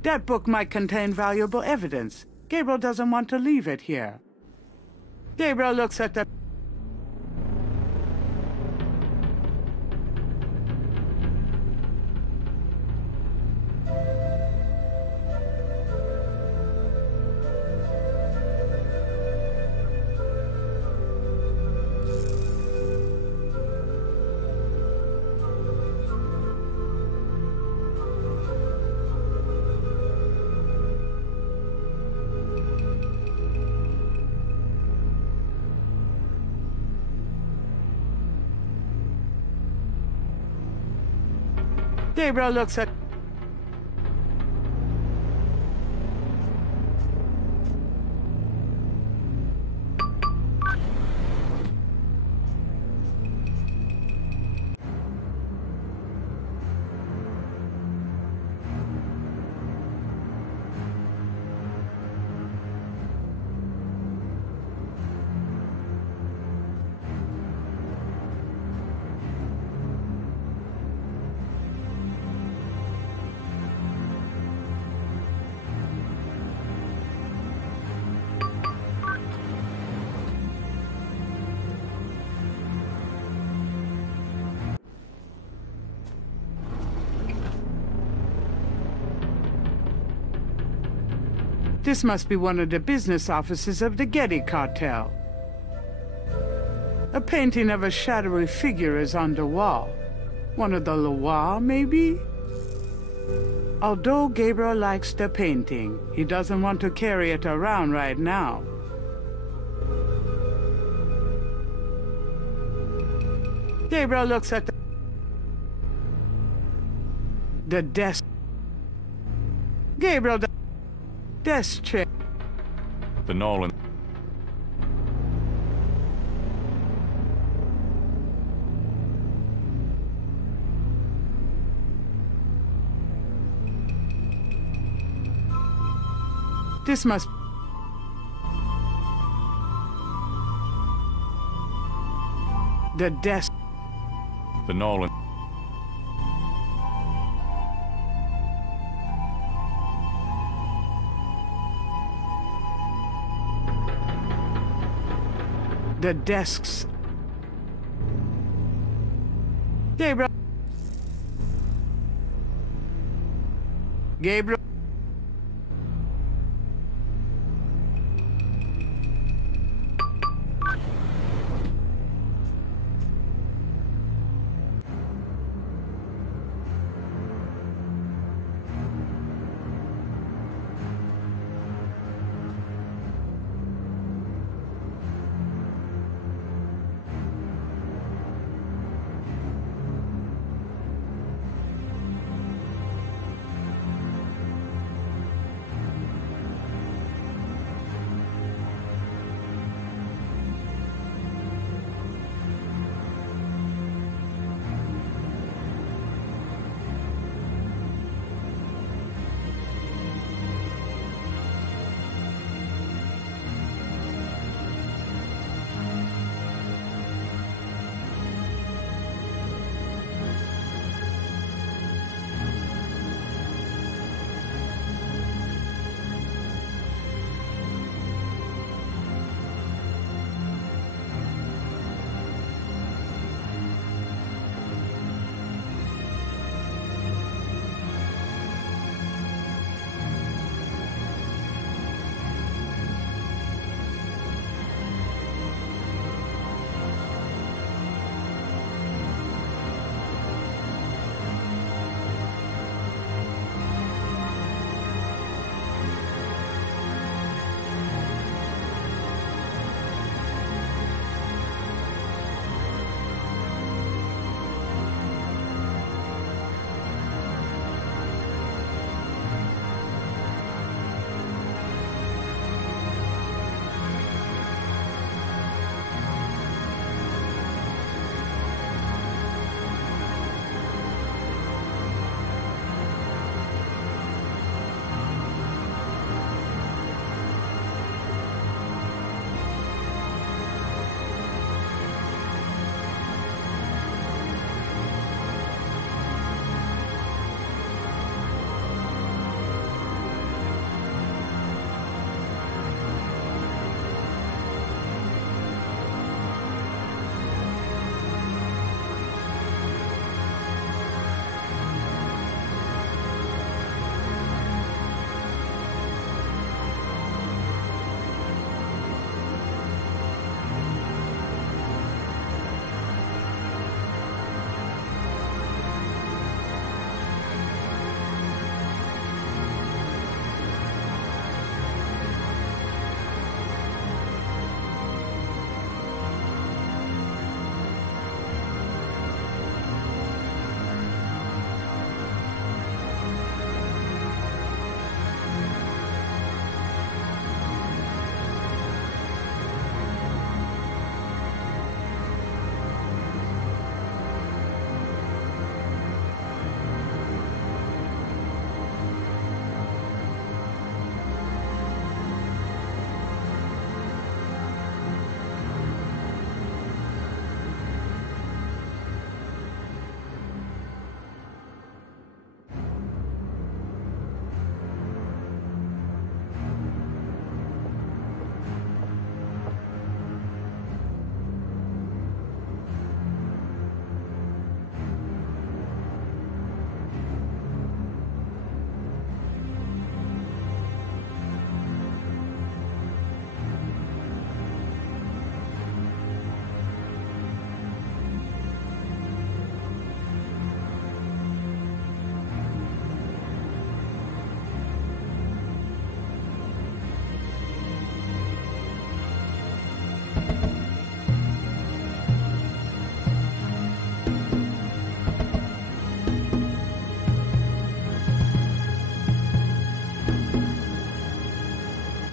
That book might contain valuable evidence. Gabriel doesn't want to leave it here. Gabriel looks at the... Gabriel looks at... This must be one of the business offices of the Getty cartel. A painting of a shadowy figure is on the wall. One of the Loire, maybe? Although Gabriel likes the painting, he doesn't want to carry it around right now. Gabriel looks at the desk. Gabriel, the desk chair. The Nolan. This must... The desk. The Nolan. The desks. Gabriel. Gabriel.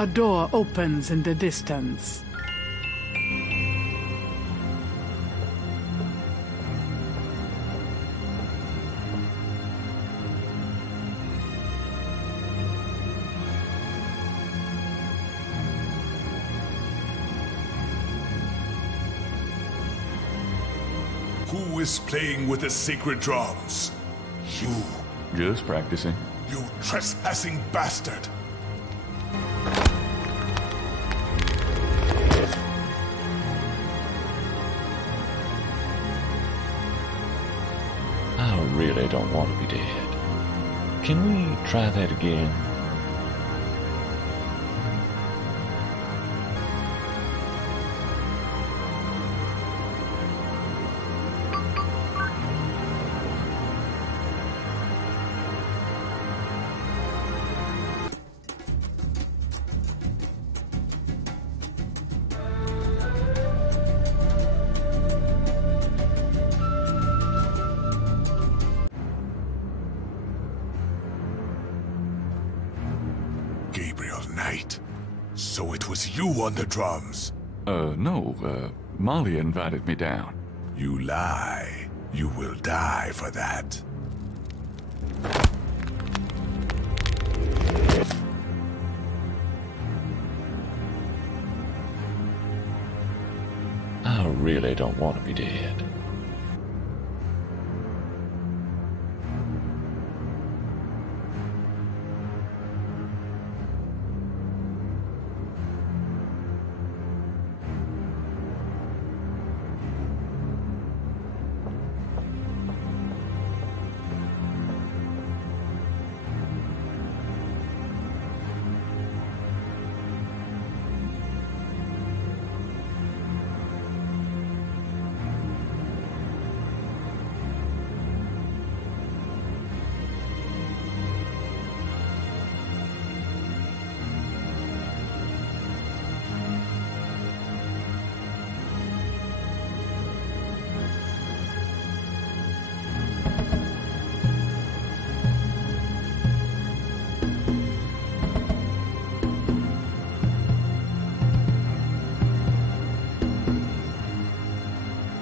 A door opens in the distance. Who is playing with the sacred drums? You. Just practicing. You trespassing bastard! I really don't want to be dead. Can we try that again? Gabriel Knight. So it was you on the drums. No, Molly invited me down. You lie. You will die for that. I really don't want to be dead.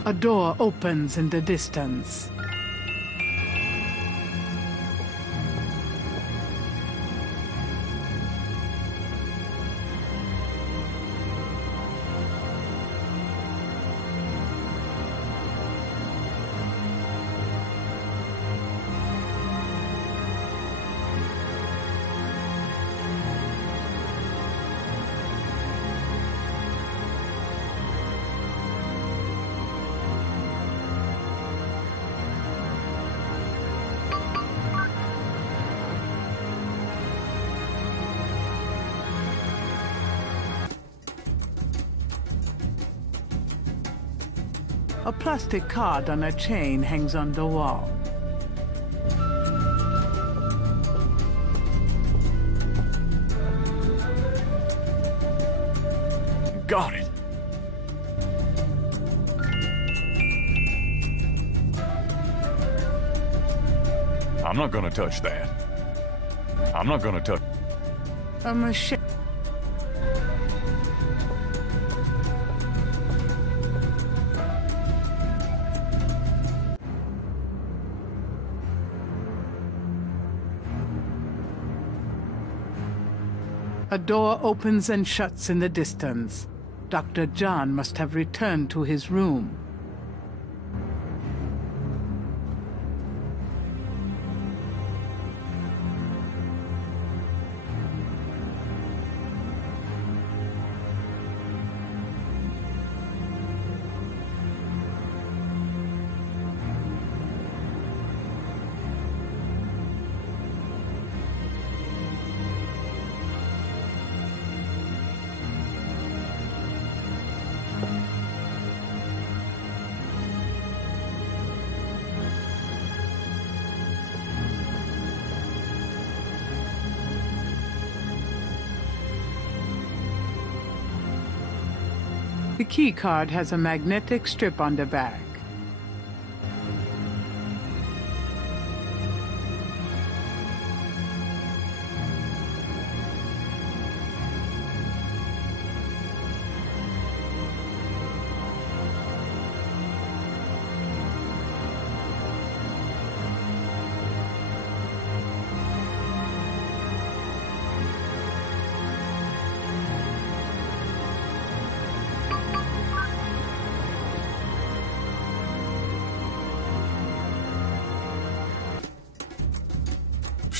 A door opens in the distance. A plastic card on a chain hangs on the wall. Got it. I'm not gonna touch that. I'm not gonna touch... A machine. A door opens and shuts in the distance. Dr. John must have returned to his room. The key card has a magnetic strip on the back.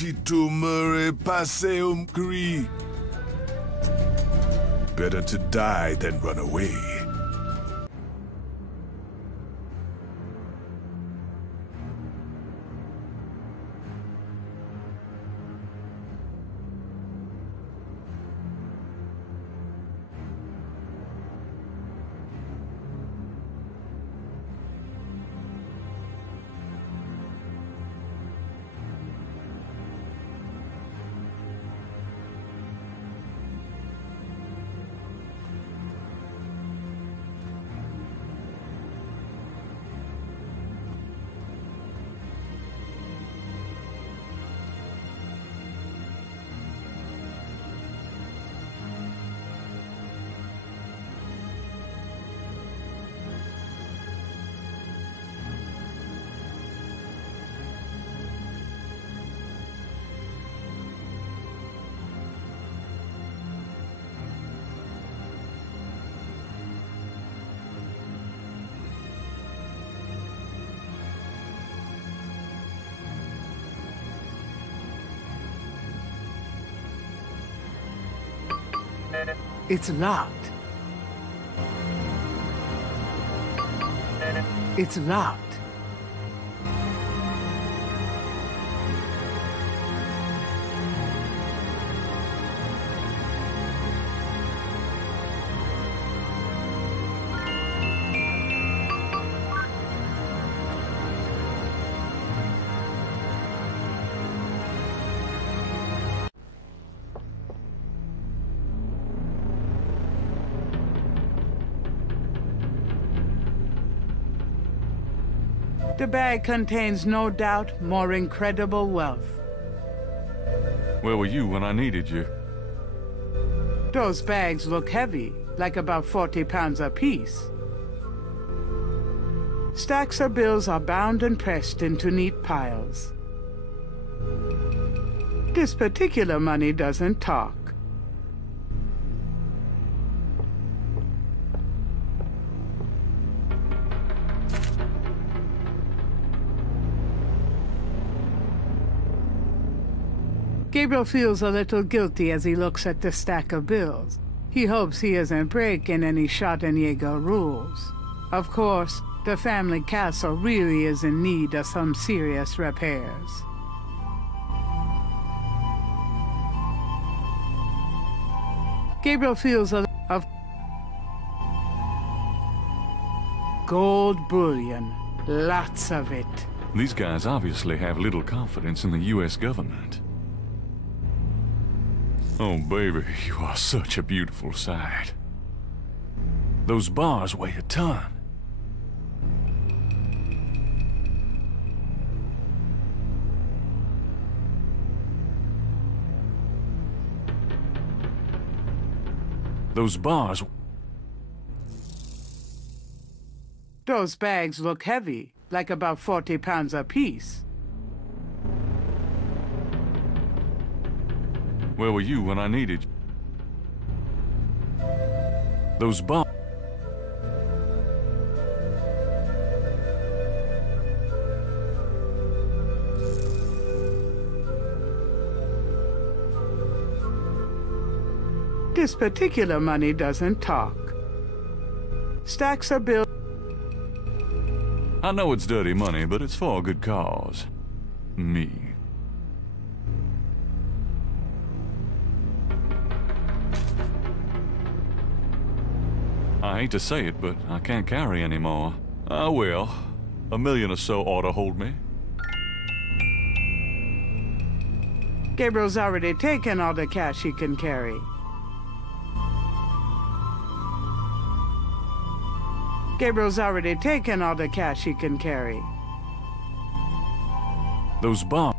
qui t'aumerait passeum gris. Better to die than run away. It's locked. It's locked. The bag contains no doubt more incredible wealth. Where were you when I needed you? Those bags look heavy, like about 40 pounds apiece. Stacks of bills are bound and pressed into neat piles. This particular money doesn't talk. Gabriel feels a little guilty as he looks at the stack of bills. He hopes he isn't breaking any Schottenjäger rules. Of course, the family castle really is in need of some serious repairs. Gabriel feels a of gold bullion, lots of it. These guys obviously have little confidence in the U.S. government. Oh, baby, you are such a beautiful sight. Those bars weigh a ton. Those bars... Those bags look heavy, like about 40 pounds apiece. Where were you when I needed you? Those bars... This particular money doesn't talk. Stacks of bills. I know it's dirty money, but it's for a good cause. Me. I hate to say it, but I can't carry anymore. I will. $1 million or so ought to hold me. Gabriel's already taken all the cash he can carry. Gabriel's already taken all the cash he can carry. Those bombs...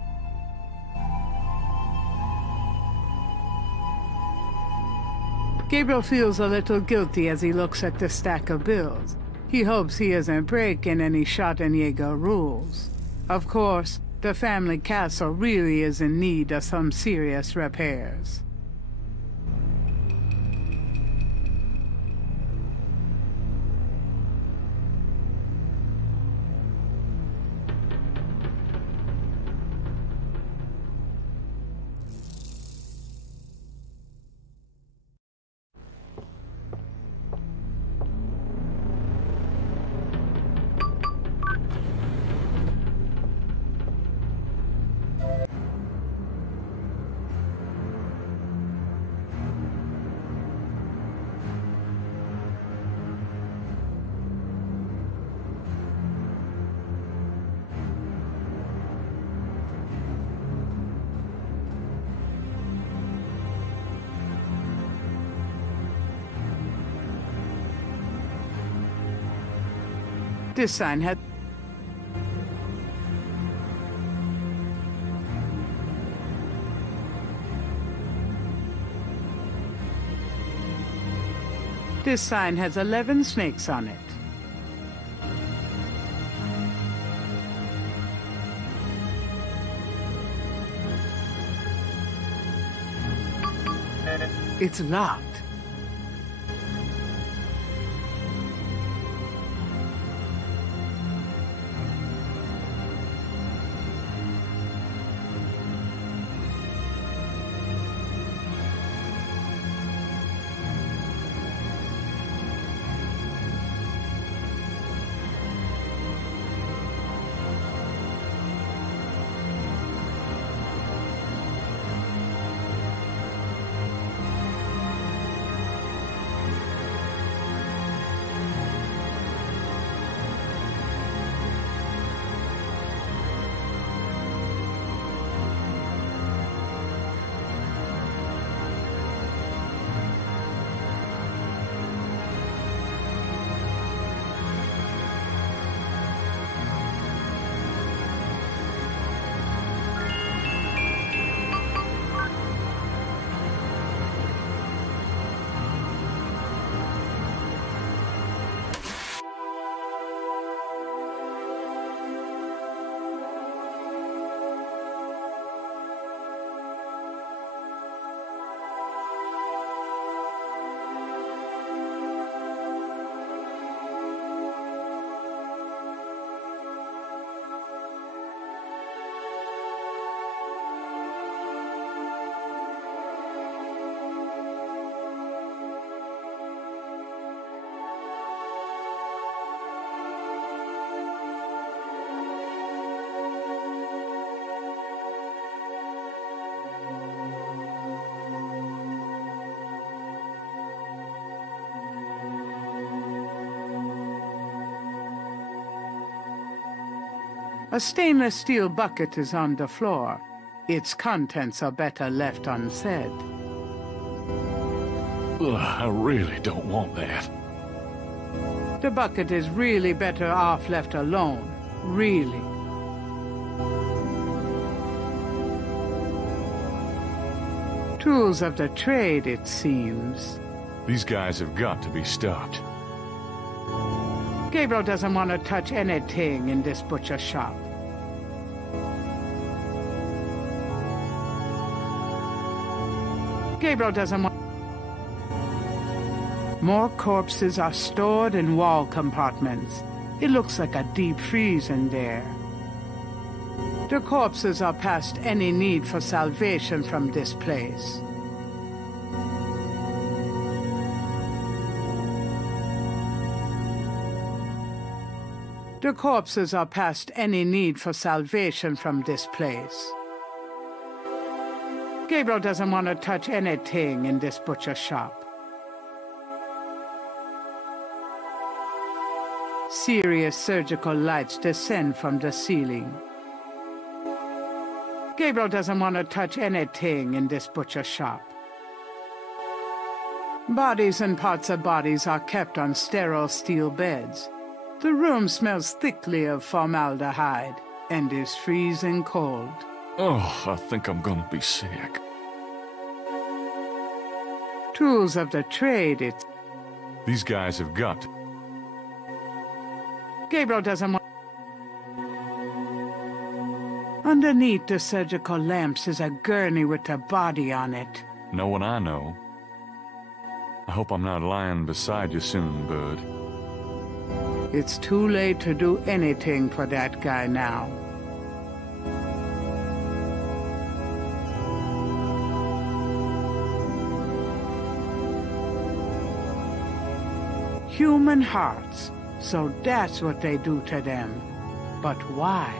Gabriel feels a little guilty as he looks at the stack of bills. He hopes he isn't breaking any Schottenjäger rules. Of course, the family castle really is in need of some serious repairs. This sign has... This sign has 11 snakes on it. It's locked. A stainless steel bucket is on the floor. Its contents are better left unsaid. Ugh, I really don't want that. The bucket is really better off left alone. Really. Tools of the trade, it seems. These guys have got to be stopped. Gabriel doesn't want to touch anything in this butcher shop. Gabriel doesn't want... More corpses are stored in wall compartments. It looks like a deep freeze in there. The corpses are past any need for salvation from this place. The corpses are past any need for salvation from this place. Gabriel doesn't want to touch anything in this butcher shop. Serious surgical lights descend from the ceiling. Gabriel doesn't want to touch anything in this butcher shop. Bodies and parts of bodies are kept on sterile steel beds. The room smells thickly of formaldehyde and is freezing cold. Oh, I think I'm gonna be sick. Tools of the trade, it's... These guys have got to... Gabriel doesn't want... Underneath the surgical lamps is a gurney with a body on it. No one I know. I hope I'm not lying beside you soon, bud. It's too late to do anything for that guy now. Human hearts. So that's what they do to them. But why?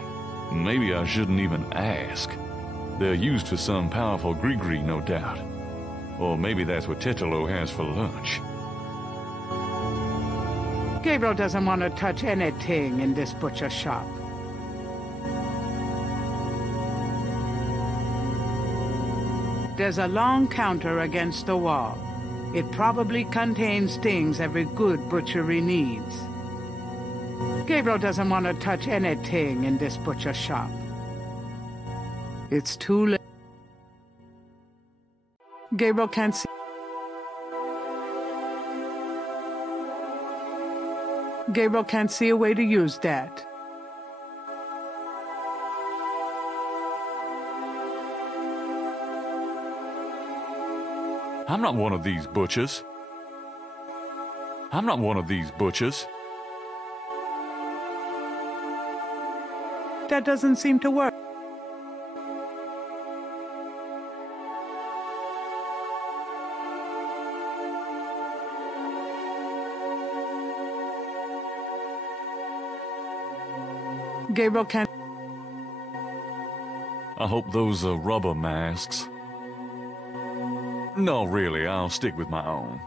Maybe I shouldn't even ask. They're used for some powerful gree-gree, no doubt. Or maybe that's what Tetelo has for lunch. Gabriel doesn't want to touch anything in this butcher shop. There's a long counter against the wall. It probably contains things every good butchery needs. Gabriel doesn't want to touch anything in this butcher shop. It's too late. Gabriel can't see. Gabriel can't see a way to use that. I'm not one of these butchers. I'm not one of these butchers. That doesn't seem to work. Gabriel can't. I hope those are rubber masks. No, really, I'll stick with my own.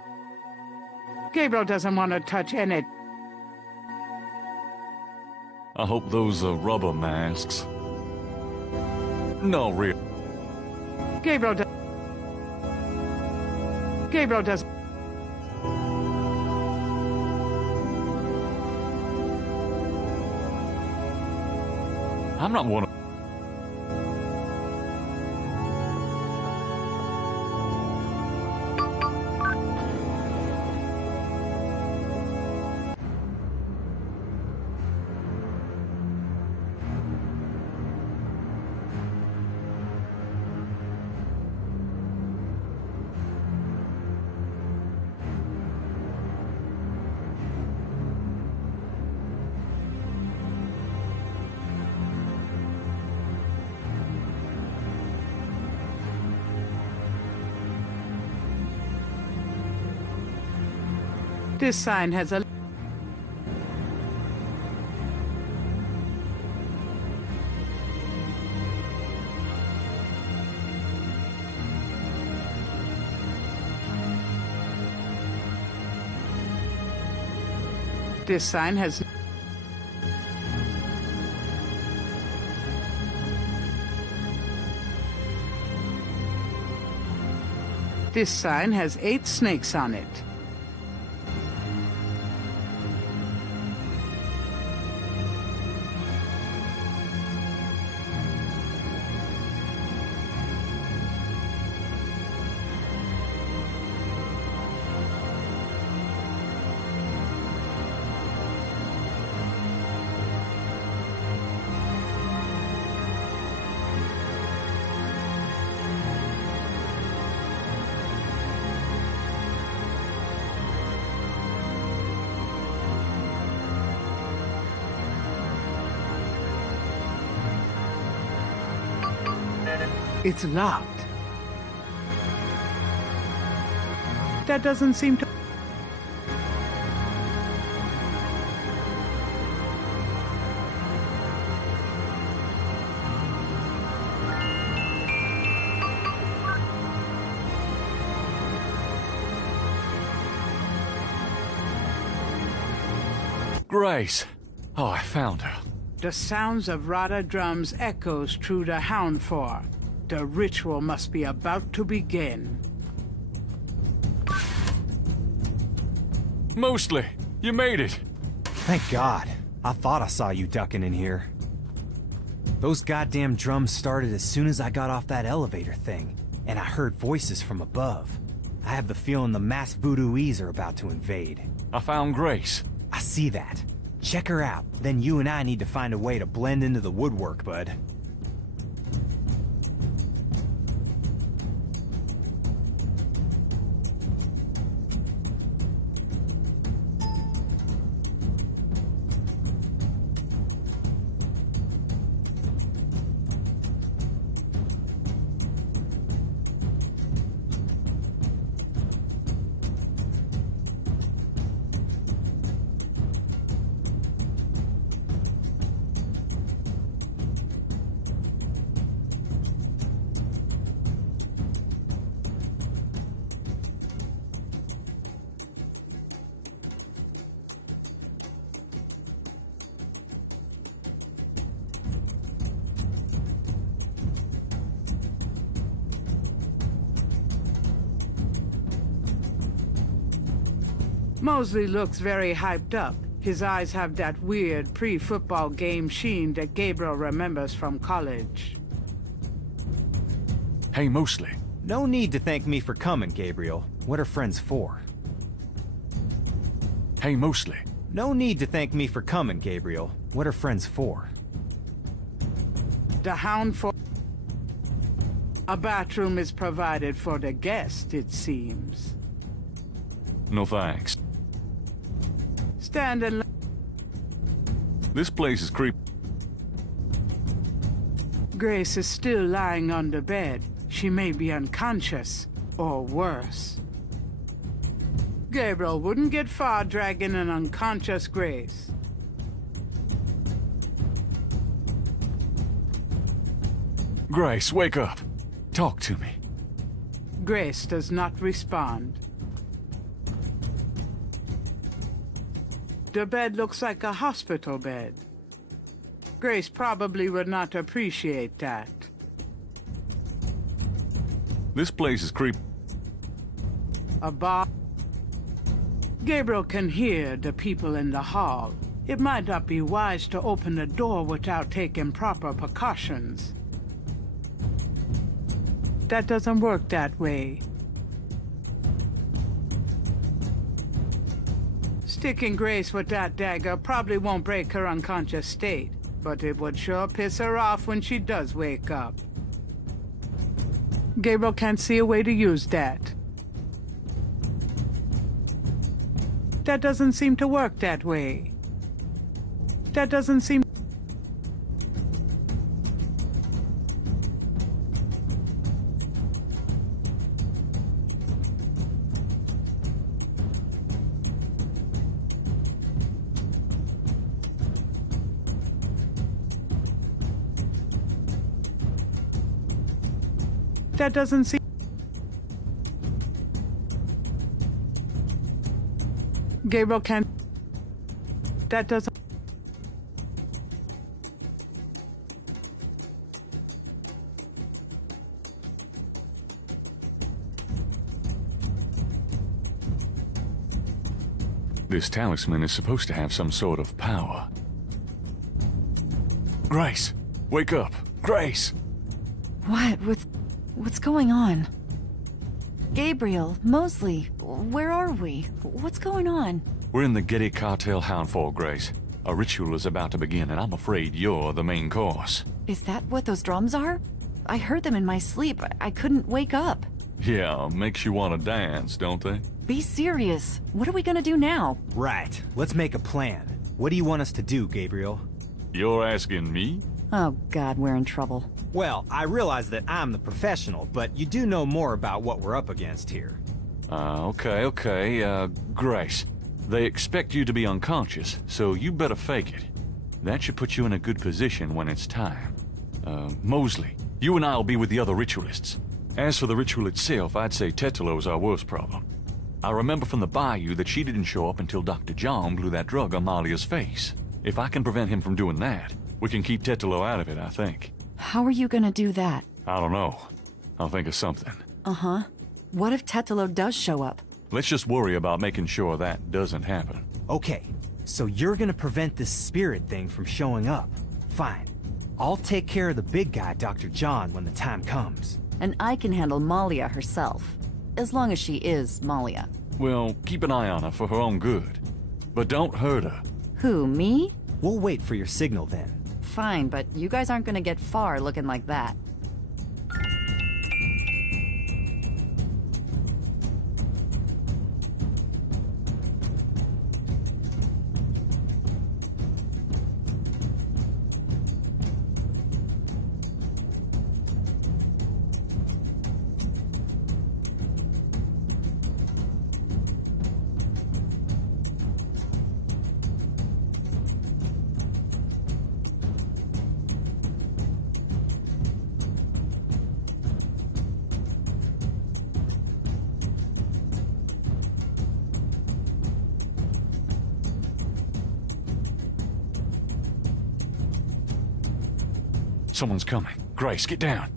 Gabriel doesn't want to touch any. I hope those are rubber masks. No, really. Gabriel does. Gabriel does. I'm not one of... This sign has a. This sign has. This sign has 8 snakes on it. It's locked. That doesn't seem to... Grace! Oh, I found her. The sounds of Rada drums echoes through the Houndfor. The ritual must be about to begin. Mostly, you made it. Thank God. I thought I saw you ducking in here. Those goddamn drums started as soon as I got off that elevator thing, and I heard voices from above. I have the feeling the masked voodooese are about to invade. I found Grace. I see that. Check her out. Then you and I need to find a way to blend into the woodwork, bud. Mosley looks very hyped up. His eyes have that weird pre-football game sheen that Gabriel remembers from college. Hey, Mosley. No need to thank me for coming, Gabriel. What are friends for? Hey, Mosley. No need to thank me for coming, Gabriel. What are friends for? The Hound for... A bathroom is provided for the guest, it seems. No thanks. Stand and... This place is creepy. Grace is still lying on the bed. She may be unconscious, or worse. Gabriel wouldn't get far dragging an unconscious Grace. Grace, wake up. Talk to me. Grace does not respond. The bed looks like a hospital bed. Grace probably would not appreciate that. This place is creepy. A bar. Gabriel can hear the people in the hall. It might not be wise to open the door without taking proper precautions. That doesn't work that way. Sticking Grace with that dagger probably won't break her unconscious state, but it would sure piss her off when she does wake up. Gabriel can't see a way to use that. That doesn't seem to work that way. That doesn't seem... That doesn't seem... Gabriel can't... That doesn't... This talisman is supposed to have some sort of power. Grace, wake up. Grace! What? What's going on? Gabriel, Mosley, where are we? What's going on? We're in the Getty Cartel Houndfall, Grace. A ritual is about to begin, and I'm afraid you're the main course. Is that what those drums are? I heard them in my sleep. I couldn't wake up. Yeah, makes you want to dance, don't they? Be serious. What are we gonna do now? Right. Let's make a plan. What do you want us to do, Gabriel? You're asking me? Oh God, we're in trouble. Well, I realize that I'm the professional, but you do know more about what we're up against here. Okay. Grace, they expect you to be unconscious, so you better fake it. That should put you in a good position when it's time. Mosley, you and I'll be with the other ritualists. As for the ritual itself, I'd say Tetalo's our worst problem. I remember from the bayou that she didn't show up until Dr. John blew that drug on Malia's face. If I can prevent him from doing that, we can keep Tetalo out of it, I think. How are you gonna do that? I don't know. I'll think of something. Uh-huh. What if Tetalo does show up? Let's just worry about making sure that doesn't happen. Okay, so you're gonna prevent this spirit thing from showing up. Fine. I'll take care of the big guy, Dr. John, when the time comes. And I can handle Malia herself. As long as she is Malia. Well, keep an eye on her for her own good. But don't hurt her. Who, me? We'll wait for your signal then. Fine, but you guys aren't gonna get far looking like that. Someone's coming. Grace, get down.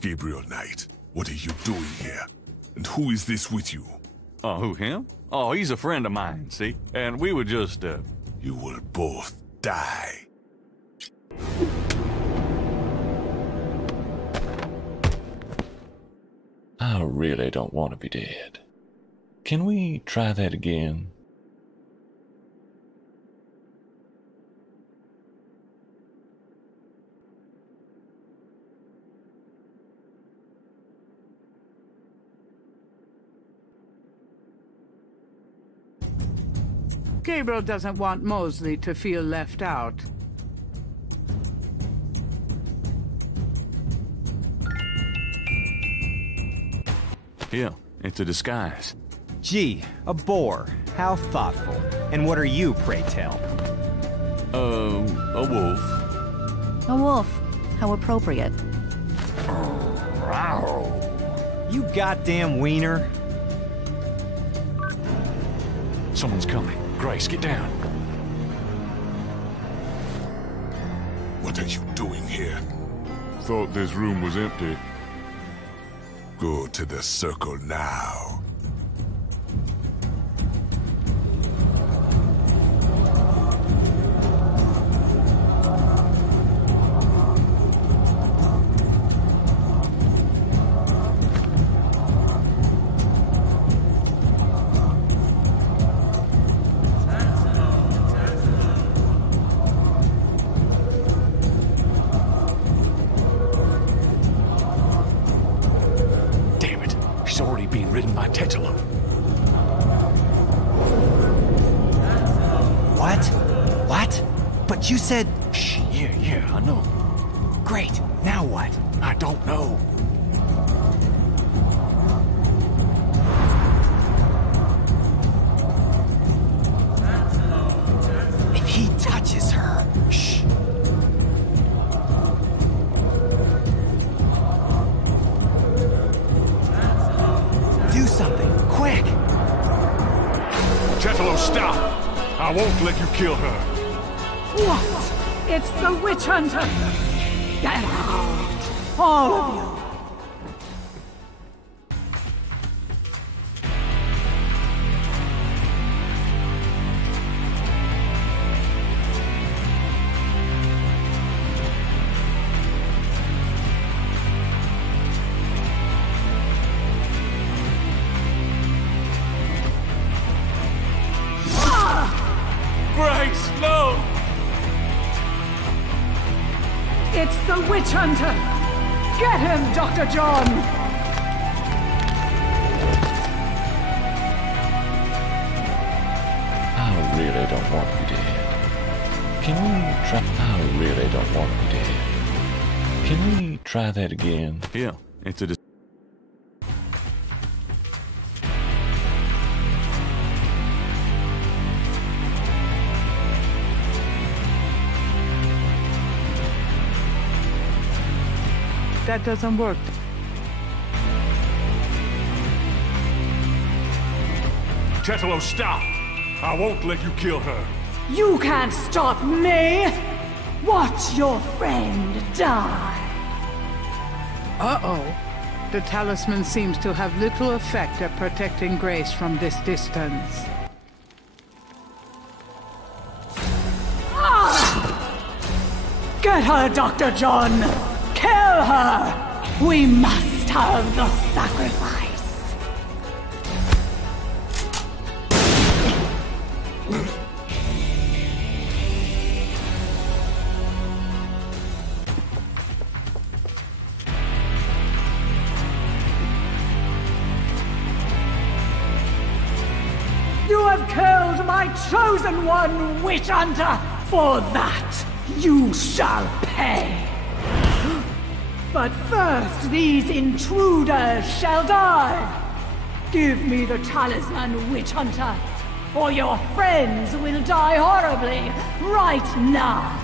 Gabriel Knight, what are you doing here? And who is this with you? Oh, who, him? Oh, he's a friend of mine, see? And we were just, You will both die. I really don't want to be dead. Can we try that again? Gabriel doesn't want Mosley to feel left out. Yeah, it's a disguise. Gee, a boar. How thoughtful. And what are you, pray tell? A wolf. A wolf. How appropriate. You goddamn wiener. Someone's coming. Grace, get down. What are you doing here? Thought this room was empty. Go to the circle now. You said... Shh, yeah, I know. Great, now what? I don't know. If he touches her... Shh. Do something, quick! Tetelo, stop! I won't let you kill her. What? It's the witch hunter! Get out! All of you! Grace, no! It's the witch hunter! Get him, Dr. John! I really don't want to be dead. Can we try... I really don't want to be dead. Can we try that again? Yeah, it's a... That doesn't work. Tetelo, stop! I won't let you kill her. You can't stop me! Watch your friend die! Uh-oh. The talisman seems to have little effect at protecting Grace from this distance. Get her, Dr. John! Kill her! We must have the sacrifice! You have killed my chosen one, witch hunter! For that, you shall pay! But first, these intruders shall die! Give me the talisman, witch hunter, or your friends will die horribly right now!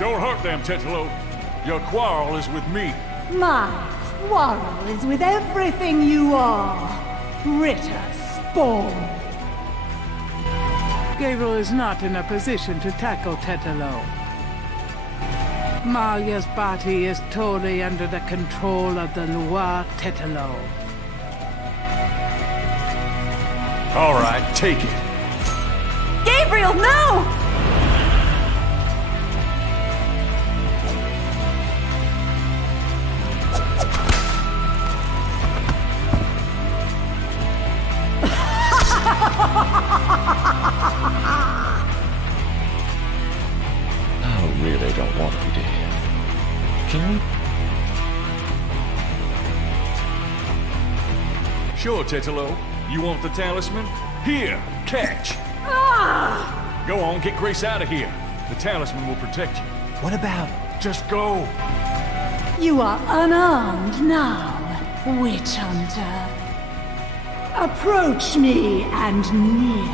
Don't hurt them, Tetelo. Your quarrel is with me. My quarrel is with everything you are, Ritter Spawn. Gabriel is not in a position to tackle Tetelo. Malia's body is totally under the control of the Loire Tetelo. All right, take it. Gabriel, no! I really don't want to be dead. Can we? Sure, Tetelo. You want the talisman? Here, catch. Go on, get Grace out of here. The talisman will protect you. What about... Just go. You are unarmed now, witch hunter. Approach me and near.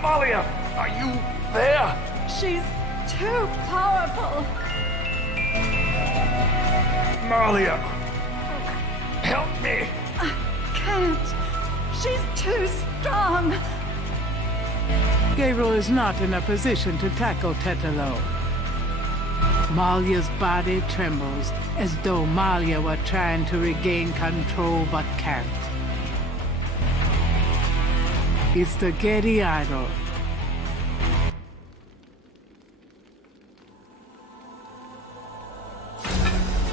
Malia, are you there? She's too powerful. Malia, help me. I can't. She's too strong. Gabriel is not in a position to tackle Tetelo. Malia's body trembles as though Malia were trying to regain control but can't. It's the Getty idol.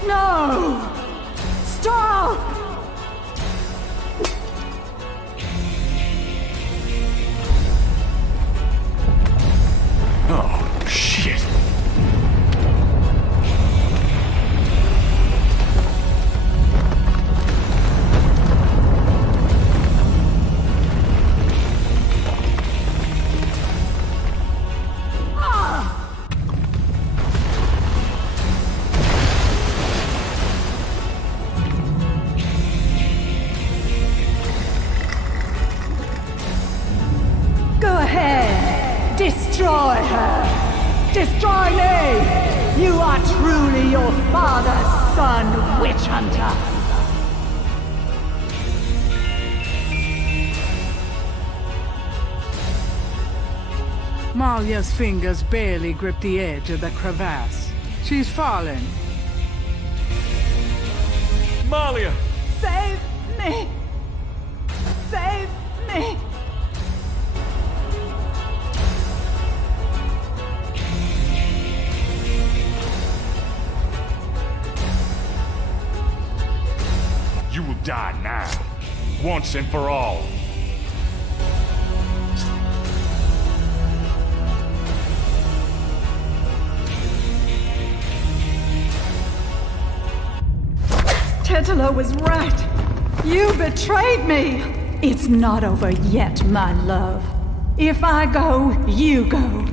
No! Stop! Oh, shit. Go ahead! Destroy her! Destroy me! You are truly your father's son, witch hunter! Malia's fingers barely grip the edge of the crevasse. She's fallen. Malia! Save me! Save me! You will die now, once and for all. Tetelo was right. You betrayed me. It's not over yet, my love. If I go, you go.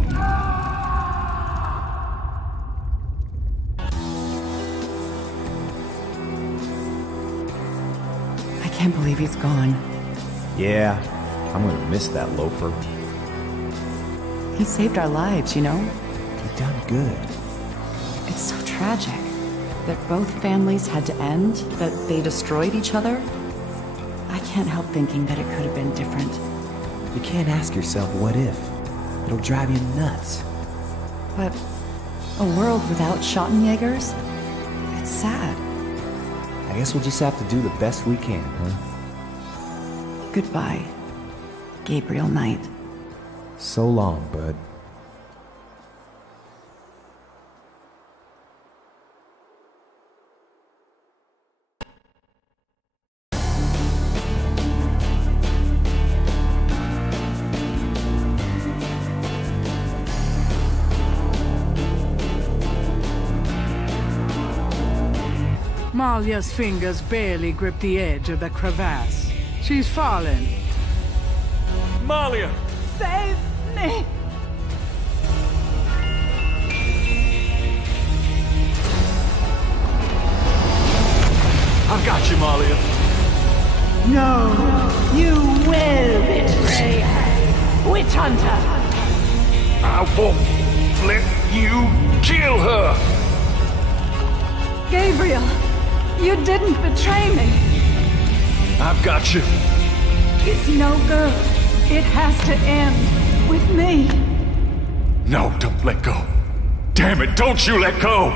I can't believe he's gone. Yeah, I'm gonna miss that loafer. He saved our lives, you know? He done good. It's so tragic that both families had to end, that they destroyed each other. I can't help thinking that it could have been different. You can't ask yourself what if. It'll drive you nuts. But a world without Schottenjägers? It's sad. I guess we'll just have to do the best we can, huh? Goodbye, Gabriel Knight. So long, bud. Malia's fingers barely grip the edge of the crevasse. She's fallen. Malia! Save me! I've got you, Malia. No, you will betray her, witch hunter! I won't let you kill her! Gabriel, you didn't betray me. I've got you. It's no good. It has to end with me. No, don't let go. Damn it, don't you let go!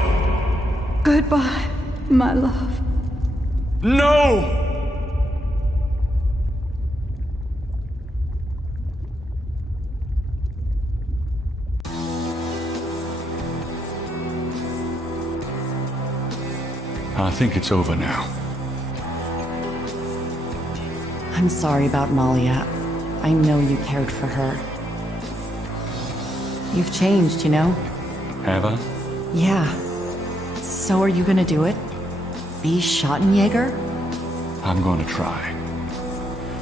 Goodbye, my love. No! I think it's over now. I'm sorry about Malia. I know you cared for her. You've changed, you know? Have I? Yeah. So are you gonna do it? Be Schottenjäger? I'm gonna try.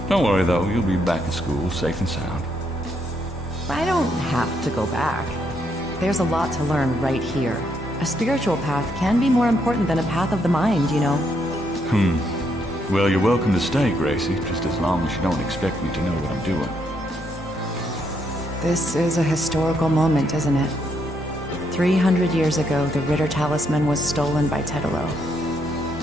Don't worry though, you'll be back in school, safe and sound. I don't have to go back. There's a lot to learn right here. A spiritual path can be more important than a path of the mind, you know? Well, you're welcome to stay, Gracie, just as long as you don't expect me to know what I'm doing. This is a historical moment, isn't it? 300 years ago, the Ritter talisman was stolen by Tetelo.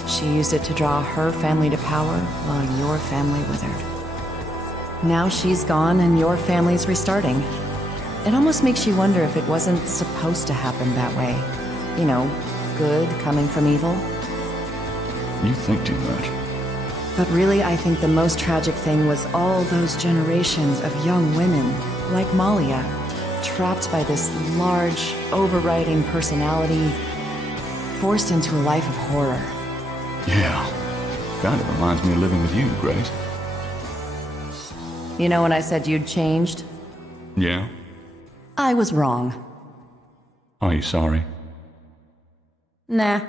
She used it to draw her family to power while your family withered. Now she's gone and your family's restarting. It almost makes you wonder if it wasn't supposed to happen that way. You know, good coming from evil. You think too much. But really, I think the most tragic thing was all those generations of young women, like Malia, trapped by this large, overriding personality, forced into a life of horror. Yeah. Kind of reminds me of living with you, Grace. You know when I said you'd changed? Yeah? I was wrong. Are you sorry? Nah.